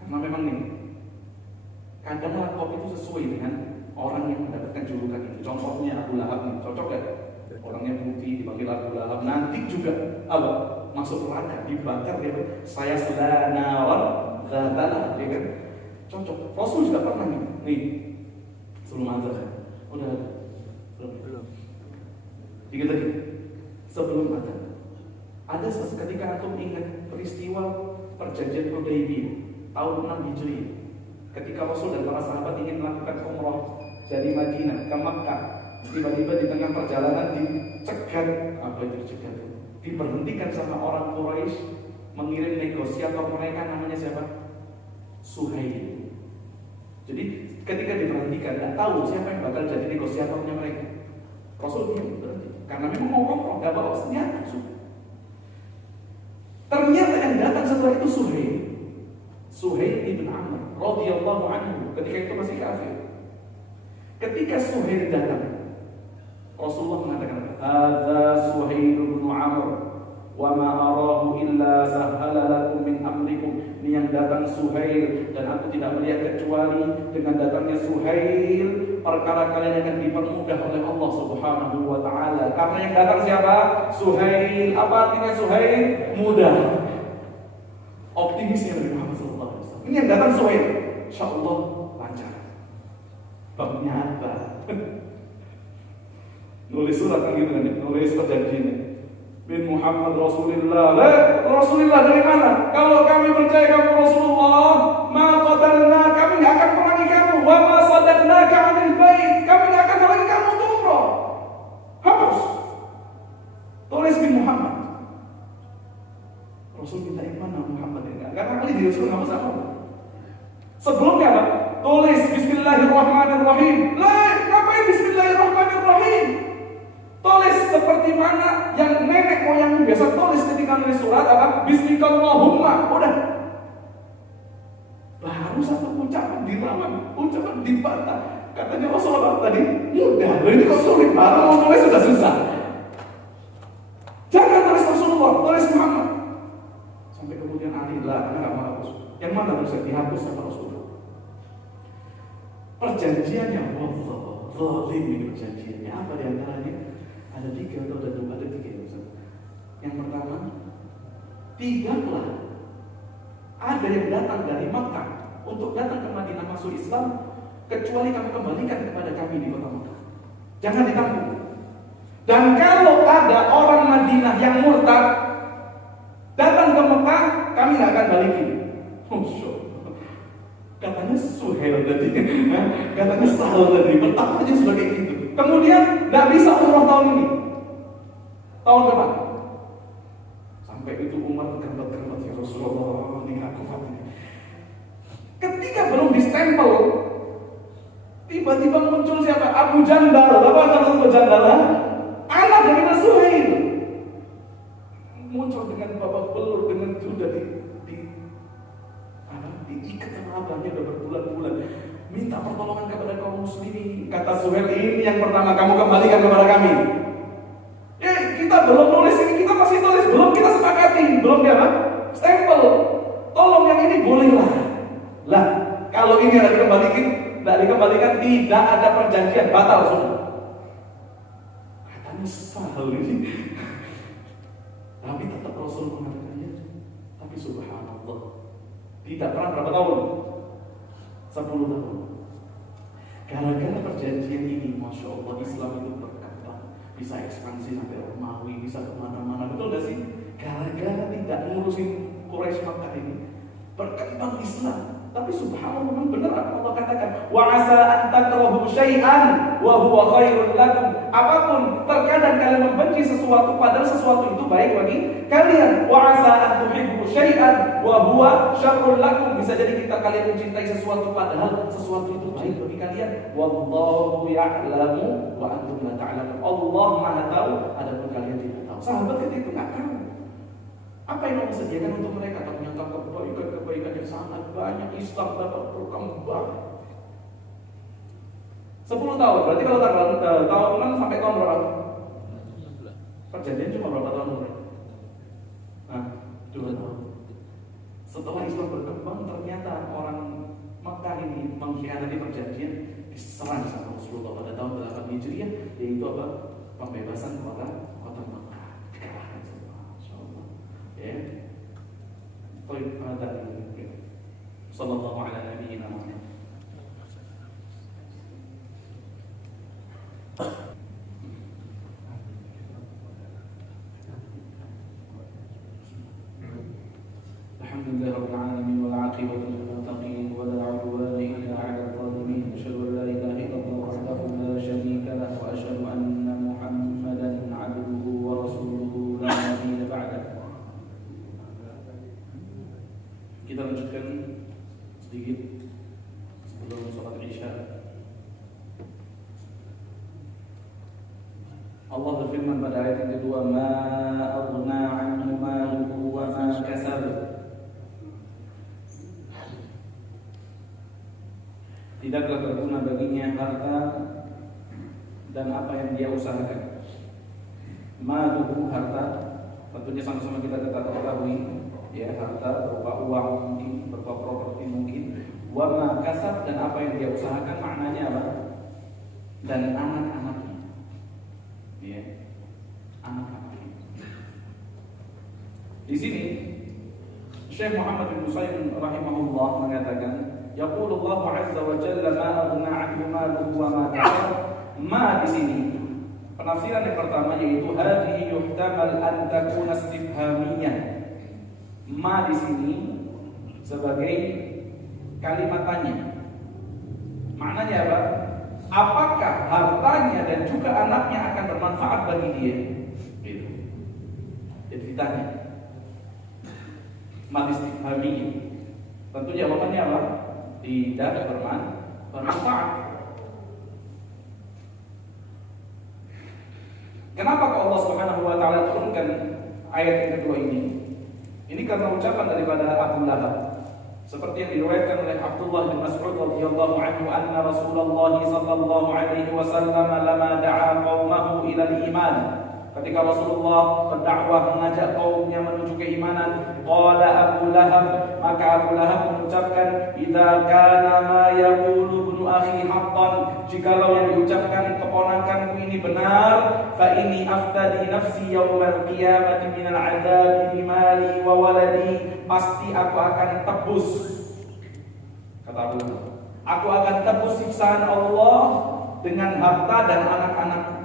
Karena memang nih, kadang laptop itu sesuai dengan orang yang mendapatkan julukan itu. Contohnya Abu Lahab nih, cocok gak? Orangnya putih dipanggil Abu Lahab, nanti juga apa? Masuk neraka, dibakar dia. Saya sudah nawar, zatalah, ya kan? Cocok. Rasul juga pernah nih sebelum azan. Udah belum. Dikit lagi. Sebelum azan. Ada ketika antum ingat peristiwa perjanjian Hudaybiyah tahun 6 Hijriah. Ketika Rasul dan para sahabat ingin melakukan umrah dari Madinah ke Makkah, tiba-tiba di tengah perjalanan dicegat, diberhentikan sama orang Quraisy mengirim negosiator mereka, namanya siapa? Suhail. Jadi ketika diberhentikan, tidak tahu siapa yang bakal jadi negosiatornya mereka. Rasul berhenti karena memang mau ngomong, nggak bawa senjata. Ternyata yang datang setelah itu Suhail ibn Amr radhiyallahu anhu, ketika itu masih kafir. Ketika Suhail datang, Rasulullah mengatakan, "Hadza Suhail ibn Amr, wa ma arahu illa sahhala lakum min amrikum." Ini yang datang Suhail, dan aku tidak melihat kecuali dengan datangnya Suhail perkara kalian akan dipermudah oleh Allah Subhanahu wa taala. Karena yang datang siapa? Suhail. Apa artinya Suhail? Mudah. Optimisnya Nabi Muhammad sallallahu alaihi wasallam. Ini yang datang Suhail. Insyaallah lancar. Babnya apa? Nulis surat kan gitu kan, nulis perjanjian bin Muhammad Rasulullah. Rasulullah dari mana? Kalau kami percaya kamu Rasulullah, ma qatalna, kami enggak akan perangi kamu. Wa ma sadaqnaka 'anil bait, kami enggak akan perangi kamu untuk umrah. Hapus. Tulis bin Muhammad. Rasul minta yang mana Muhammad enggak? Karena kali dia suruh hapus apa? Sebelumnya apa? Tulis Bismillahirrahmanirrahim. Ngapain Bismillahirrahmanirrahim? Tulis seperti mana yang nenek moyang biasa tulis ketika nulis surat, apa? Bismillahirrahmanirrahim. Udah. Baru satu ucapan dilawan, ucapan dibantah. Katanya Rasulullah tadi mudah. Ini kok sulit? Baru mau tulis sudah susah. Jangan tulis Rasulullah, tulis Muhammad. Sampai kemudian Ali lah, karena nggak mau hapus. Yang mana bisa dihapus sama Rasulullah? Perjanjiannya Allah, zalim ini perjanjiannya. Apa diantaranya? Ada tiga atau ada dua, ada tiga. Yang pertama, tidaklah ada yang datang dari Makkah untuk datang ke Madinah masuk Islam kecuali kami kembalikan kepada kami di kota Makkah. Jangan ditampung. Dan kalau ada orang Madinah yang murtad datang ke Mekah, kami nggak akan balikin. Katanya Suhail tadi, katanya Sahal tadi, pertamanya sudah kayak gitu. Kemudian nggak bisa umrah tahun ini, tahun depan. Sampai itu Umar tergambar-gambar, ya Rasulullah, ini aku fatih. Ketika belum distempel, tiba-tiba muncul siapa? Abu Jandal. Apa kata Abu Jandal? Anak dari Suhail. Muncul dengan babak belur, dengan sudah diikat sama abahnya udah berbulan-bulan, minta pertolongan kepada kaum muslimin. Kata Suhail, ini yang pertama kamu kembalikan kepada kami. Kita belum nulis ini, kita masih tulis, belum kita sepakati, belum dia apa? Stempel. Tolong yang ini bolehlah. Lah, kalau ini tidak dikembalikan, tidak ada perjanjian, batal sudah. Katanya Sahal ini. Tapi tetap Rasul mengatakannya. Tapi subhanallah, tidak pernah berapa tahun? 10 tahun. Gara-gara perjanjian ini, Masya Allah, Islam itu berkembang, bisa ekspansi sampai Romawi, bisa kemana-mana. Betul gak sih? Gara-gara tidak ngurusin Quraisy Makkah ini, berkembang Islam. Tapi subhanallah, memang benar apa Allah katakan, wa asa an takrahu syai'an wa huwa khairun lakum. Apapun, terkadang kalian membenci sesuatu padahal sesuatu itu baik bagi kalian. Wa asa an tuhibbu syai'an wa huwa syarrun lakum. Bisa jadi kalian mencintai sesuatu padahal sesuatu itu baik bagi kalian. Wallahu ya'lamu wa antum la ta'lamun. Allah Maha tahu, adapun kalian tidak tahu. Sahabat ketika itu nggak tahu apa yang Allah sediakan untuk mereka. Ternyata kebaikan yang sangat banyak. Islam dapat berkembang 10 tahun. Berarti kalau tahun sampai tahun berapa? Perjanjian cuma berapa tahun? Nah, 2 tahun. Setelah Islam berkembang, ternyata orang Makkah ini mengkhianati perjanjian, diserang sama Rasulullah pada tahun 8 Hijriah, yaitu apa? Pembebasan kota Makkah. Dikalahkan semua. Insyaallah. Ya. Baik, ada sallallahu ala nabiyyina Muhammad. Alhamdulillah rabbil alamin wal 'aqibatu lil muttaqin wa la 'udwana illa 'alal zalimin. Asyhadu an la ilaha illallah wahdahu la syarika lahu wa asyhadu anna Muhammadan 'abduhu wa rasuluhu la nabiyya ba'dahu. Kita lanjutkan sedikit sebelum salat Isya. Allah berfirman pada ayat yang kedua, ma aghna 'anhu maluhu wa ma kasab. Tidaklah berguna baginya harta dan apa yang dia usahakan. Maluhu, harta, tentunya sama-sama kita ketahui, ya, harta berupa uang mungkin, berupa properti mungkin. Wa ma kasab, dan apa yang dia usahakan, maknanya apa? Dan anak-anaknya. Ya, anak-anaknya. Di sini Syekh Muhammad bin Utsaimin rahimahullah mengatakan, yaqulullahu azza wa jalla ma aghna 'anhu maluhu wa ma kasab. Ma di sini penafsiran yang pertama yaitu hadhihi yuhtamal an takuna istifhamiyah. Ma di sini sebagai kalimat tanya. Maknanya apa? Apakah hartanya dan juga anaknya akan bermanfaat bagi dia? Gitu. Jadi ditanya. Ma istifhamiyah. Tentu jawabannya apa? Tidak bermanfaat. Kenapa Allah Subhanahu wa taala turunkan ayat yang kedua ini? Ini karena ucapan daripada Abu Lahab. Seperti yang diriwayatkan oleh Abdullah bin Mas'ud radhiyallahu anhu, anna Rasulullah sallallahu alaihi wasallam lama da'a qaumahu ila al-iman. Ketika Rasulullah berdakwah mengajak kaumnya menuju keimanan, qala Abu Lahab, maka Abu Lahab mengucapkan, idza kana ma yaqulu ibnu akhi haqqan, jikalau yang diucapkan keponakanku ini benar, fa inni aftadi nafsi yaumal qiyamati minal adzabi bimali wa waladi, pasti aku akan tebus, kata Abu Lahab, aku akan tebus siksaan Allah dengan harta dan anak-anakku.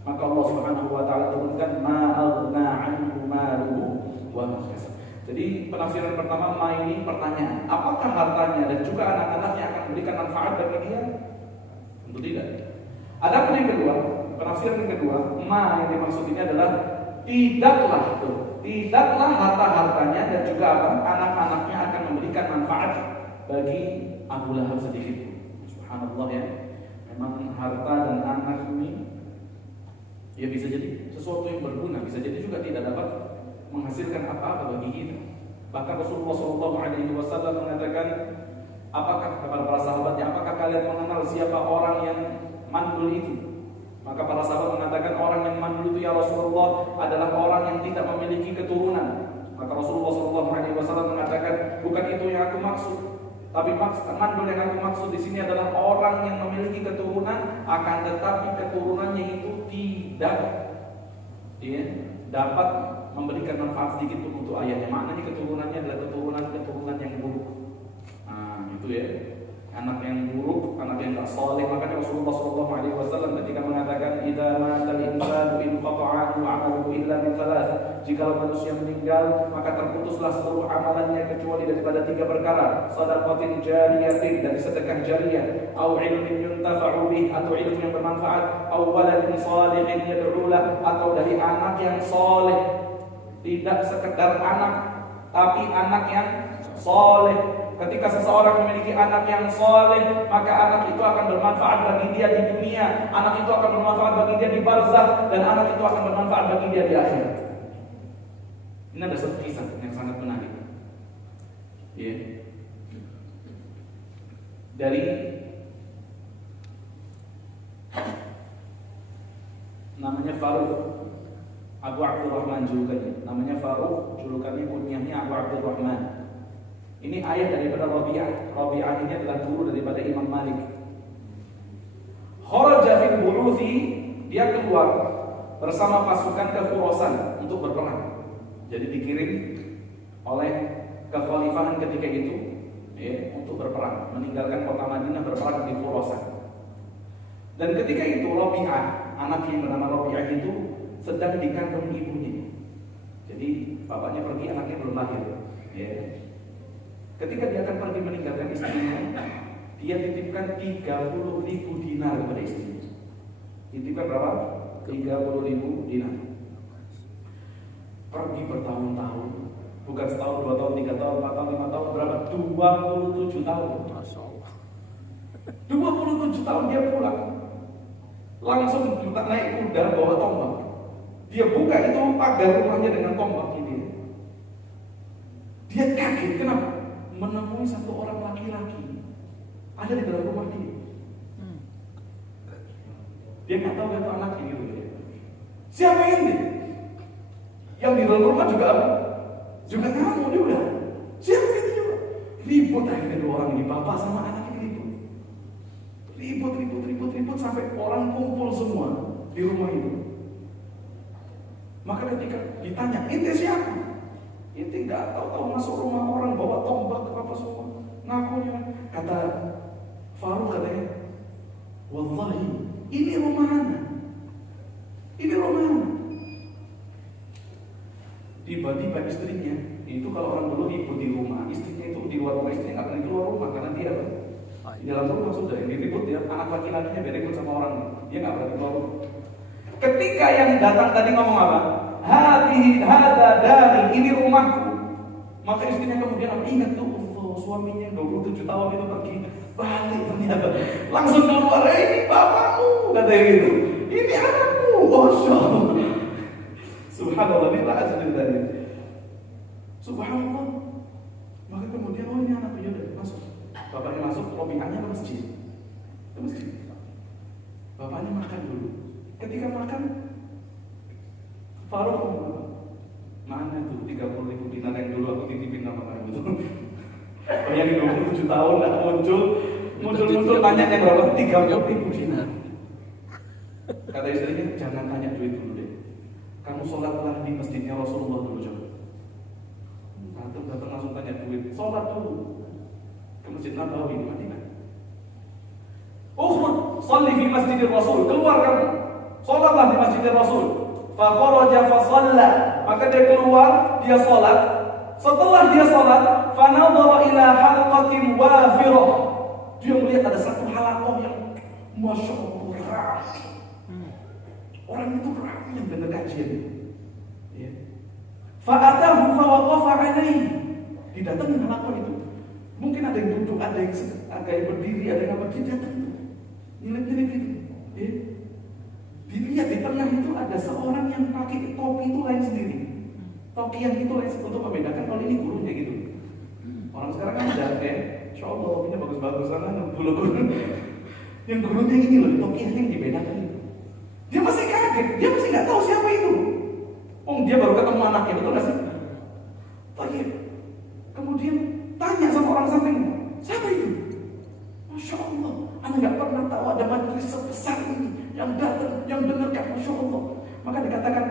Maka Allah Subhanahu wa taala turunkan ma aghna 'anhu maluhu wa ma kasab. Jadi penafsiran pertama ma ini pertanyaan, apakah hartanya dan juga anak-anaknya akan memberikan manfaat bagi dia? Tentu tidak. Adapun yang kedua, penafsiran yang kedua, ma yang dimaksud ini adalah tidaklah harta-hartanya dan juga anak-anaknya akan memberikan manfaat bagi Abu Lahab sedikit. Subhanallah ya. Memang harta dan anak ini ya bisa jadi sesuatu yang berguna, bisa jadi juga tidak dapat menghasilkan apa-apa bagi kita. Bahkan Rasulullah SAW mengatakan, apakah kepada para sahabatnya, apakah kalian mengenal siapa orang yang mandul itu? Maka para sahabat mengatakan, orang yang mandul itu ya Rasulullah adalah orang yang tidak memiliki keturunan. Maka Rasulullah SAW mengatakan, bukan itu yang aku maksud. Tapi mandul yang aku maksud di sini adalah orang yang memiliki keturunan, akan tetapi keturunannya itu tidak dapat memberikan manfaat sedikit pun untuk ayahnya. Maknanya keturunannya adalah keturunan yang buruk. Nah, itu ya. Anak yang buruk, anak yang tak saleh. Makanya Rasulullah SAW ketika mengatakan, idza matal insanu inqata'a 'amaluhu illa min thalath. Jika manusia meninggal, maka terputuslah seluruh amalannya kecuali daripada 3 perkara: shadaqatin jariyatin, dari sedekah jariyah, au ilmin yuntafa'u bih, atau ilmu yang bermanfaat, au waladin shalihin yad'u lahu, atau dari anak yang saleh. Tidak sekedar anak, tapi anak yang soleh. Ketika seseorang memiliki anak yang soleh, maka anak itu akan bermanfaat bagi dia di dunia, anak itu akan bermanfaat bagi dia di barzakh, dan anak itu akan bermanfaat bagi dia di akhirat. Ini ada satu kisah yang sangat menarik. Ya. Dari namanya Faruq Abu Abdurrahman julukannya. Namanya Faruq, julukannya kunyahnya Abu Abdurrahman. Ini ayah daripada Rabi'ah. Rabi'ah ini adalah guru daripada Imam Malik. Kharaja fil bu'uthi, dia keluar bersama pasukan ke Khurasan untuk berperang. Jadi dikirim oleh kekhalifahan ketika itu ya, untuk berperang, meninggalkan kota Madinah berperang di Khurasan. Dan ketika itu Rabi'ah, anak yang bernama Rabi'ah itu sedang dikandung ibunya. Jadi bapaknya pergi, anaknya belum lahir. Ya. Ketika dia akan pergi meninggalkan istrinya, dia titipkan 30.000 dinar kepada istrinya. Titipkan berapa? 30.000 dinar. Pergi bertahun-tahun, bukan setahun, 2 tahun, 3 tahun, 4 tahun, 5 tahun, berapa? 27 tahun. 27 tahun dia pulang. Langsung naik kuda bawa tombak. Dia buka itu pagar rumahnya dengan tombak ini. Dia kaget, kenapa? Menemui satu orang laki-laki ada di dalam rumah dia. Dia nggak tahu itu anaknya gitu. Siapa ini? Yang di dalam rumah juga apa? Juga ngamuk dia udah. Siapa ini juga? Ribut akhirnya dua orang ini, bapak sama anak ini ribut sampai orang kumpul semua di rumah itu. Maka ketika ditanya, "Ente siapa?" Ente nggak tahu masuk rumah orang bawa tombak apa semua. Ngakunya kata Faruq katanya, "Wallahi, ini rumah anak. Ini rumah anak." Tiba-tiba istrinya, itu kalau orang dulu ribut di rumah, istrinya itu di luar rumah, istrinya nggak pernah keluar rumah karena dia di dalam rumah sudah yang diribut ya, anak laki-lakinya beribut sama orang, dia nggak pernah keluar rumah. Ketika yang datang tadi ngomong apa? Hada dari, ini rumahku. Maka istrinya kemudian ingat tuh, suaminya 27 tahun itu pergi, balik ternyata. Langsung keluar, ini bapakmu, katanya gitu. Ini anakmu, Allah. Subhanallah, ini tak ceritanya. Subhanallah. Maka kemudian, oh ini anakku, yaudah masuk. Bapaknya masuk, Rabi'ahnya ke masjid. Bapaknya makan dulu. Ketika makan, Faruq mana tuh 30.000 dinar yang dulu aku titipin sama kamu itu. Oh yang 27 tahun nggak muncul tanya yang berapa? 30.000 dinar. Kata istrinya, jangan tanya duit dulu deh. Kamu sholatlah di masjidnya Rasulullah dulu coba. Antum datang langsung tanya duit, sholat dulu ke Masjid Nabawi di Madinah. Ukhruj, sholli fi Masjidil Rasul. Keluar kamu, sholatlah di Masjidil Rasul. Fa kharaja fa shalla. Maka dia keluar, dia sholat. Setelah dia sholat, fa nadhara ila halqatin wafirah. Dia melihat ada satu halaqah yang masya Allah ramai. Orang itu ramai yang dengar kajian. Ya. Fa atahu fa waqafa alaihi. Didatangi halaqah itu. Mungkin ada yang duduk, ada yang berdiri, ada yang apa, dia datang itu. Nyelip-nyelip itu. Ya. Dilihat di tengah itu ada seorang yang pakai topi itu lain sendiri. Topi yang itu lain untuk membedakan kalau ini gurunya gitu. Orang sekarang kan udah kayak, insya Allah topinya bagus-bagus karena bulu-bulu. Yang gurunya ini loh, topi yang dibedakan itu. Dia masih kaget, dia masih nggak tahu siapa itu. Dia baru ketemu anaknya, betul nggak sih? Tanya. Kemudian tanya sama orang sampingnya, siapa itu? Masya Allah, anda nggak pernah tahu ada majelis sebesar ini yang datang, yang dengarkan, Masya Allah. Maka dikatakan,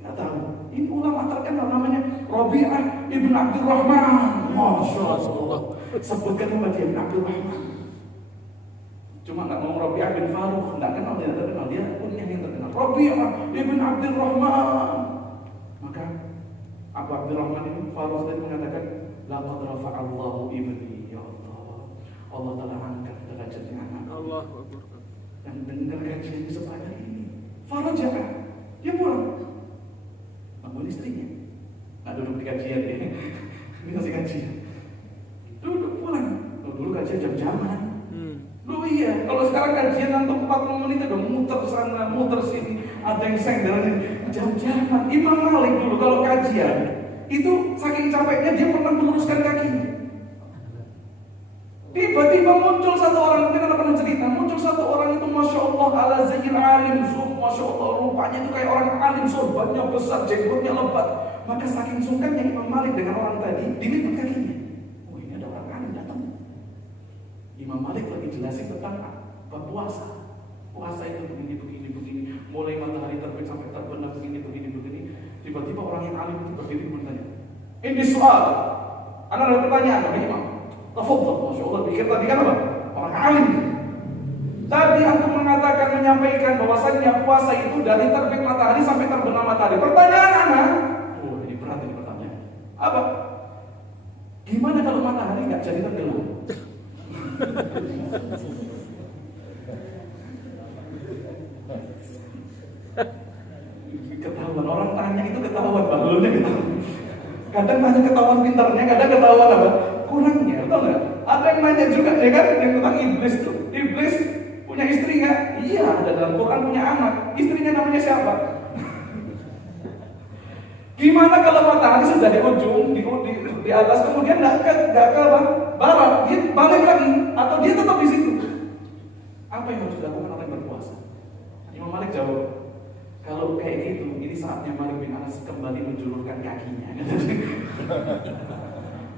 nggak tahu. Ini ulama terkenal namanya Rabi'ah ibn Abdurrahman. Masya Allah. Sebutkan nama dia ibn Abdurrahman. Cuma nggak ngomong Rabi'ah bin Faruq, nggak kenal, dia terkenal. Dia punya yang terkenal. Rabi'ah ibn Abdurrahman. Maka Abu Abdurrahman ini Faruq tadi mengatakan, laqad rafa'allahu ibni, ya Allah. Allah telah angkat derajatnya anak. Allah. Yang dengar kajian sebanyak ini. Farajah, dia pulang. Namun istrinya nggak duduk di kajian ya. Ini masih kajian. Duduk pulang. Dulu kajian jam-jaman. Loh iya, kalau sekarang kajian untuk 40 menit udah muter sana, muter sini, ada yang sendal jam-jaman. Imam Malik dulu kalau kajian itu saking capeknya dia pernah meluruskan kakinya. Tiba-tiba muncul satu orang, mungkin anda pernah cerita, muncul satu orang itu Masya Allah ala zayyil alim, Masya Allah rupanya itu kayak orang alim, sorbannya besar, jenggotnya lebat. Maka saking sungkannya Imam Malik dengan orang tadi, dilipet kakinya. Oh ini ada orang alim datang. Imam Malik lagi jelasin tentang puasa. Puasa itu begini. Mulai matahari terbit sampai terbenam begini. Tiba-tiba orang yang alim itu berdiri bertanya. Ini soal. Anda ada pertanyaan oleh Imam. Tafadhal, Masya Allah. Pikir tadi kan apa? Orang alim. Tadi aku mengatakan menyampaikan bahwasannya puasa itu dari terbit matahari sampai terbenam matahari. Pertanyaan Anda. Oh ini berat ini pertanyaan. Apa? Gimana kalau matahari nggak jadi tenggelam? Ketahuan orang tanya itu ketahuan bahlulnya ketahuan. Kadang tanya ketahuan pintarnya, kadang ketahuan apa? Kurangnya, betul nggak? Ada yang nanya juga ya kan yang tentang iblis tuh. Iblis punya istri nggak? Iya, ada dalam Quran punya anak. Istrinya namanya siapa? Gimana kalau matahari sudah di ujung, di atas, kemudian nggak ke barat, dia balik lagi atau dia tetap di situ? Apa yang harus dilakukan orang yang berpuasa? Imam Malik jawab, kalau kayak gitu, ini saatnya Malik bin Anas kembali menjulurkan kakinya.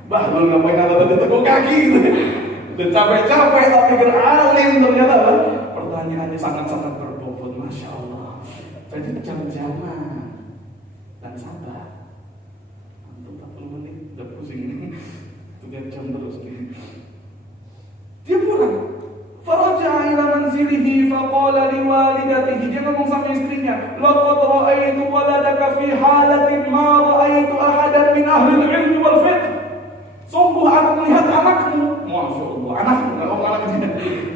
Bahlul ngapain ada tekuk kaki gitu. Udah capek-capek tapi beralim ternyata. Pertanyaannya sangat-sangat berbobot, Masya Allah. Jadi jam-jaman dan sabar. Untuk 40 menit udah pusing. Sudah jam terus nih. Dia pulang. Faraja ila manzilihi faqala liwalidatihi. Dia ngomong sama istrinya, laqad ra'aitu waladaka fi halatin ma ra'aitu ahadan min ahli al-ilm wal fiqh. Sungguh aku melihat anakmu. Masya Allah, anakmu enggak ngomong anaknya.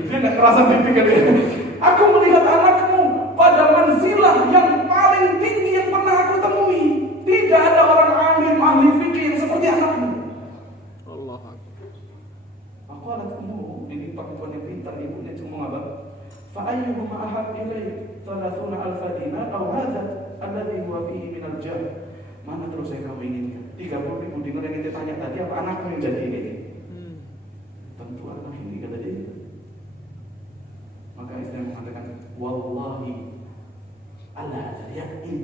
Dia enggak kerasa dipikir dia. Aku melihat anakmu pada manzilah yang paling tinggi yang pernah aku temui. Tidak ada orang alim ahli fikih yang seperti anakmu. Allah. Aku anakmu. Ini perempuan yang pintar, ibunya cuma apa? Fa'ayyuhuma ahab ilaih 30,000 dinar atau hadza alladhi huwa fihi min al-jah. Mana terus yang kamu inginkan? 30,000 dinar yang kita tanya tadi, apa anakmu yang jadi ini? Tentu anak ini, kata dia. Maka istri mengatakan, wallahi ala yakin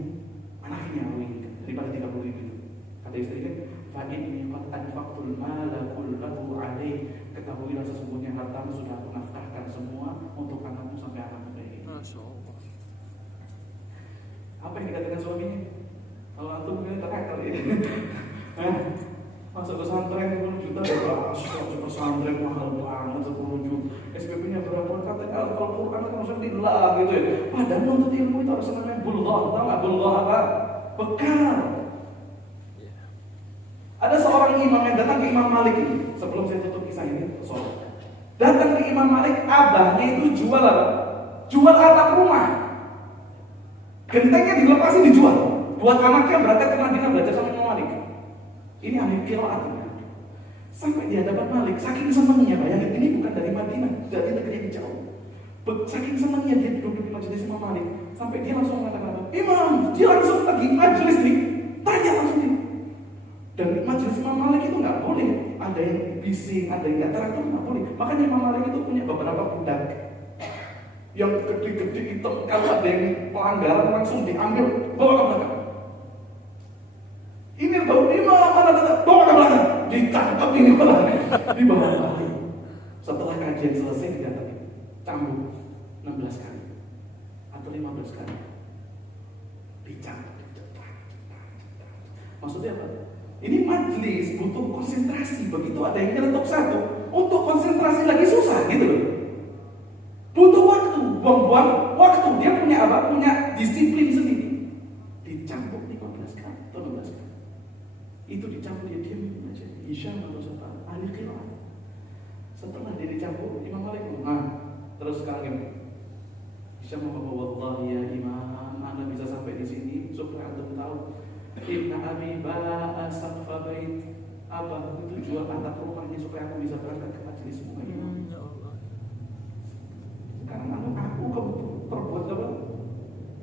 anak ini yang aku inginkan daripada 30,000 itu. Kata istrinya, fa'inni qad anfaqtul mala kullahu alaih. Ketahuilah sesungguhnya hartamu sudah aku nafkahkan semua untuk anakmu sampai anakmu ini. Masya Allah. Apa yang dikatakan suaminya? Kalau antum ini terkakal ya. Masuk pesantren 10 juta berapa? Pesantren mahal banget 10 juta. SPP-nya berapa? Katanya Al-Quran kan maksudnya lah gitu ya. Padahal untuk ilmu itu harus namanya bulghah. Tahu nggak bulghah apa? Bekal. Ada seorang imam yang datang ke Imam Malik ini. Sebelum saya tutup kisah ini, datang ke Imam Malik, abahnya itu jual apa? Jual atap rumah. Gentengnya dilepasin dijual. Buat anaknya berangkat ke Madinah belajar sama Imam Malik. Ini ahli qiraat. Sampai di hadapan Malik, saking senangnya, bayangin ini bukan dari Madinah, dari negeri yang jauh. Saking senangnya dia duduk di majelis Imam Malik, sampai dia langsung mengatakan, Imam, dia langsung lagi majelis nih, tanya langsung nih. Dan majelis Imam Malik itu nggak boleh ada yang bising, ada yang nggak terang, itu nggak boleh. Makanya Imam Malik itu punya beberapa budak yang gede-gede itu, kalau ada yang pelanggaran langsung diambil bawa ke belakang. Ini tahu Imam mana bawa ke belakang, ditangkap ini malah dibawa ke Malik. Setelah kajian selesai didatangin, cambuk 16 kali atau 15 kali, dicambuk. Maksudnya apa? Ini majelis butuh konsentrasi. Begitu ada yang nyeletuk satu, untuk konsentrasi lagi susah gitu loh. Butuh waktu, buang-buang waktu. Dia punya apa? Punya disiplin sendiri. Dicambuk 15 kali atau 16 kali. Itu dicambuk dia diam aja. Insya Allah ahli qiraat. Setelah dia dicambuk, Imam Malik terus sekarang Insya Allah wallahi ya Imam, Anda bisa sampai di sini supaya Anda tahu. Ibn Abi ba'a saqfa bait. abang itu jual atap rumahnya supaya aku bisa berangkat ke majelismu. Ya Allah. Karena aku perbuat apa?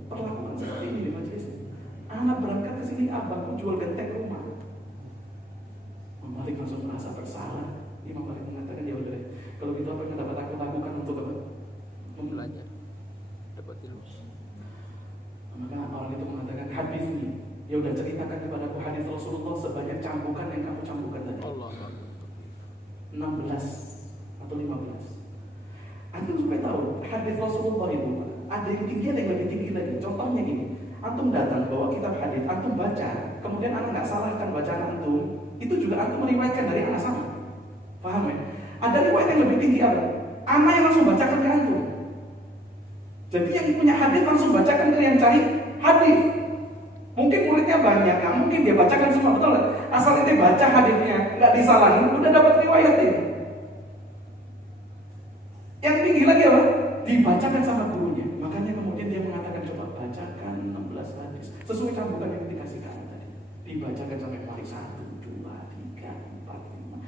Perlakukan seperti ini di majelis. Anak berangkat ke sini, abangku jual genteng rumah. Imam Malik langsung merasa bersalah. Imam Malik mengatakan, ya udah, kalau gitu apa yang dapat aku lakukan untuk apa? Belajar, dapat ilmu. Maka orang itu mengatakan hadisnya. Ya udah, ceritakan kepadaku hadis Rasulullah sebanyak cambukan yang kamu cambukan tadi. Allah. 16 atau 15. Antum supaya tahu hadis Rasulullah itu ada yang tinggi, ada yang lebih tinggi lagi. Contohnya gini, antum datang bawa kitab hadis, antum baca, kemudian anak nggak salahkan bacaan antum, itu juga antum meriwayatkan dari anak sama. Paham ya? Ada riwayat yang lebih tinggi apa? Anak yang langsung bacakan ke antum. Jadi yang punya hadis langsung bacakan ke yang cari hadis. Mungkin muridnya banyak, nggak mungkin dia bacakan semua, betul nggak? Asal dia baca hadisnya, nggak disalahin, udah dapat riwayat dia. Yang tinggi lagi apa? Dibacakan sama gurunya. Makanya kemudian dia mengatakan, coba bacakan 16 hadis sesuai cambukan yang dikasihkan tadi. Dibacakan sampai kali 1, 2, 3, 4, 5.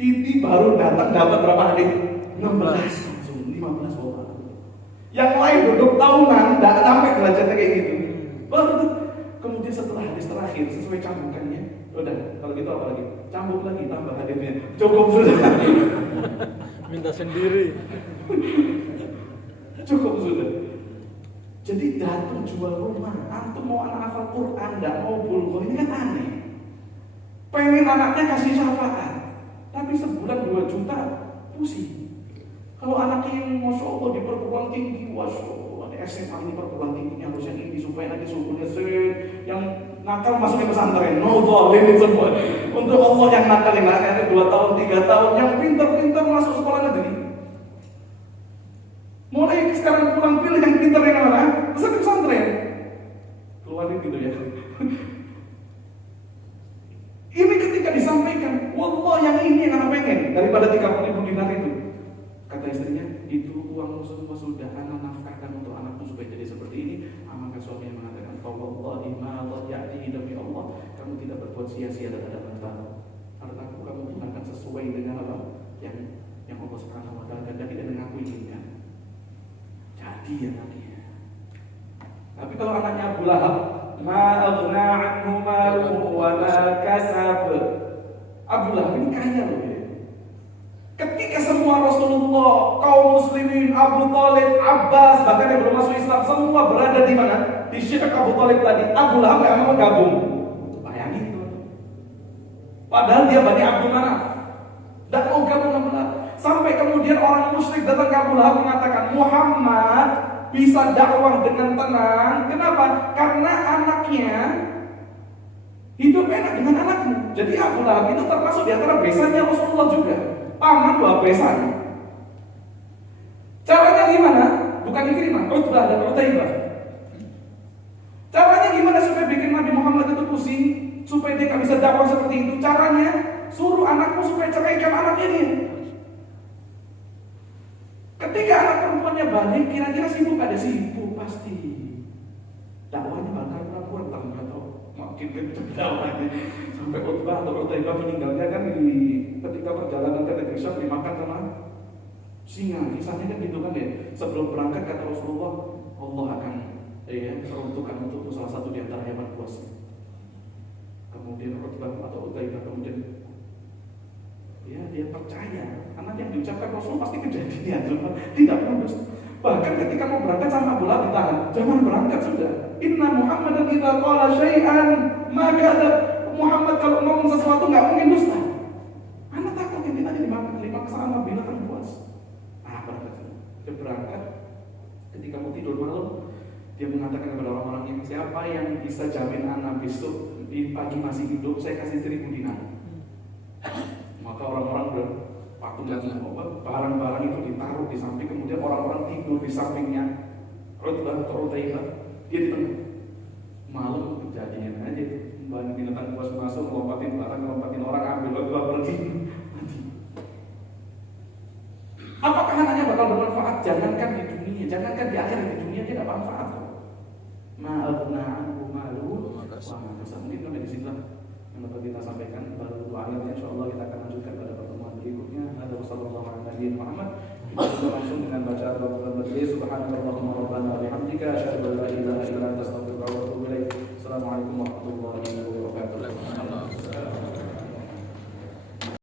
Ini baru datang dapat berapa hadis? 16 langsung 15 bawa. Yang lain duduk tahunan, nggak sampai derajatnya kayak gitu. Baru kemudian setelah hadis terakhir sesuai cambukannya, udah kalau gitu apa lagi? Cambuk lagi, tambah hadisnya. Cukup sudah. Minta sendiri. Cukup sudah. Jadi datang jual rumah, antum mau anak hafal Quran, nggak mau bulghah, ini kan aneh. Pengen anaknya kasih syafaat, tapi sebulan 2 juta pusing. Kalau anaknya yang masya Allah di perguruan tinggi, masya Allah di SMA ini perguruan tingginya harus yang ini supaya nanti sukunya yang nakal masuknya pesantren, no zalimin semua. Untuk Allah yang nakal yang nanti 2 tahun, 3 tahun, yang pintar-pintar masuk sekolah negeri. Mulai sekarang pulang pilih yang pintar yang mana? Masuk pesantren. Keluarin gitu ya. Ini ketika disampaikan, wallah yang ini yang anak pengen daripada 30.000 dinar itu. Kata istrinya, itu uangmu semua sudah anak nafkahkan untuk anakmu supaya jadi seperti ini. Maka suaminya mengatakan, wallahi ma ya'ti demi Allah, kamu tidak berbuat sia-sia dan ada manfaat. Hartaku kamu gunakan sesuai dengan apa yang Allah Subhanahu wa taala kehendaki dan yang aku inginkan. Jadi ya nantinya. Tapi kalau anaknya Abu Lahab, ma aghna anhu maluhu wa ma kasab. Abu Lahab ini kaya loh ya. Ketika semua Rasulullah, kaum muslimin, Abu Thalib, Abbas, bahkan yang belum masuk Islam, semua berada di mana? Di syirik Abu Thalib tadi. Abu Lahab gak mau gabung. Bayangin tuh. Padahal dia Bani Abdul Manaf. Dan mau gabung Abu Lahab. Sampai kemudian orang musyrik datang ke Abu Lahab mengatakan, Muhammad bisa dakwah dengan tenang. Kenapa? Karena anaknya hidup enak dengan anakmu. Jadi Abu Lahab itu termasuk di antara besannya Rasulullah juga. Paman 2 besan. Caranya gimana? Bukan Ikrimah, Utbah dan Utaibah. Caranya gimana supaya bikin Nabi Muhammad itu pusing, supaya dia gak bisa dakwah seperti itu? Caranya suruh anakmu supaya ceraikan anaknya dia. Ketika anak perempuannya balik, kira-kira sibuk? Ada sibuk pasti. Dakwahnya bakal kurang atau makin kenceng dakwahnya. Sampai Utbah atau Utaibah meninggalnya kan ketika perjalanan ke negeri Syam dimakan sama singa. Kisahnya kan gitu kan ya. Sebelum berangkat kata Rasulullah, Allah akan peruntukkan untuk salah satu di antara hewan buas. Kemudian Utbah atau Utaibah kemudian dia percaya karena yang diucapkan Rasul pasti kejadian, cuma tidak perlu. Bahkan ketika mau berangkat sama Abu Lahab ditahan, jangan berangkat sudah. Inna Muhammadan idza qala syai'an maka Muhammad kalau ngomong sesuatu nggak mungkin dusta. Anak takut yang tadi dimakan sama bila kan puas. Berangkat. Dia berangkat. Ketika mau tidur malam, dia mengatakan kepada orang-orang yang siapa yang bisa jamin anak besok di pagi masih hidup, saya kasih 1.000 dinar. Maka orang-orang udah patungan semua, barang-barang itu ditaruh di samping, kemudian orang-orang tidur di sampingnya. Utbah atau Utaibah, dia di tengah. Malam kejadian aja itu. Binatang buas masuk, ngelompatin barang, ngelompatin orang, ambil Utbah pergi. Mati. Apakah anaknya bakal bermanfaat? Jangankan di dunia, jangankan di akhirat, di dunia dia tidak manfaat. Ma'abna anhu malu wa ma kasab. Mungkin sampai di sini lah yang dapat kita sampaikan. Baru 2 akhirnya insyaallah kita akan lanjutkan pada pertemuan berikutnya. Ada wassallallahu ala nabiyina Muhammad. Kita langsung dengan bacaan doa berdiri subhanallahumma rabbana wa bihamdika asyhadu an la ilaha illa anta astaghfiruka wa atubu ilaik. Assalamualaikum warahmatullahi wabarakatuh.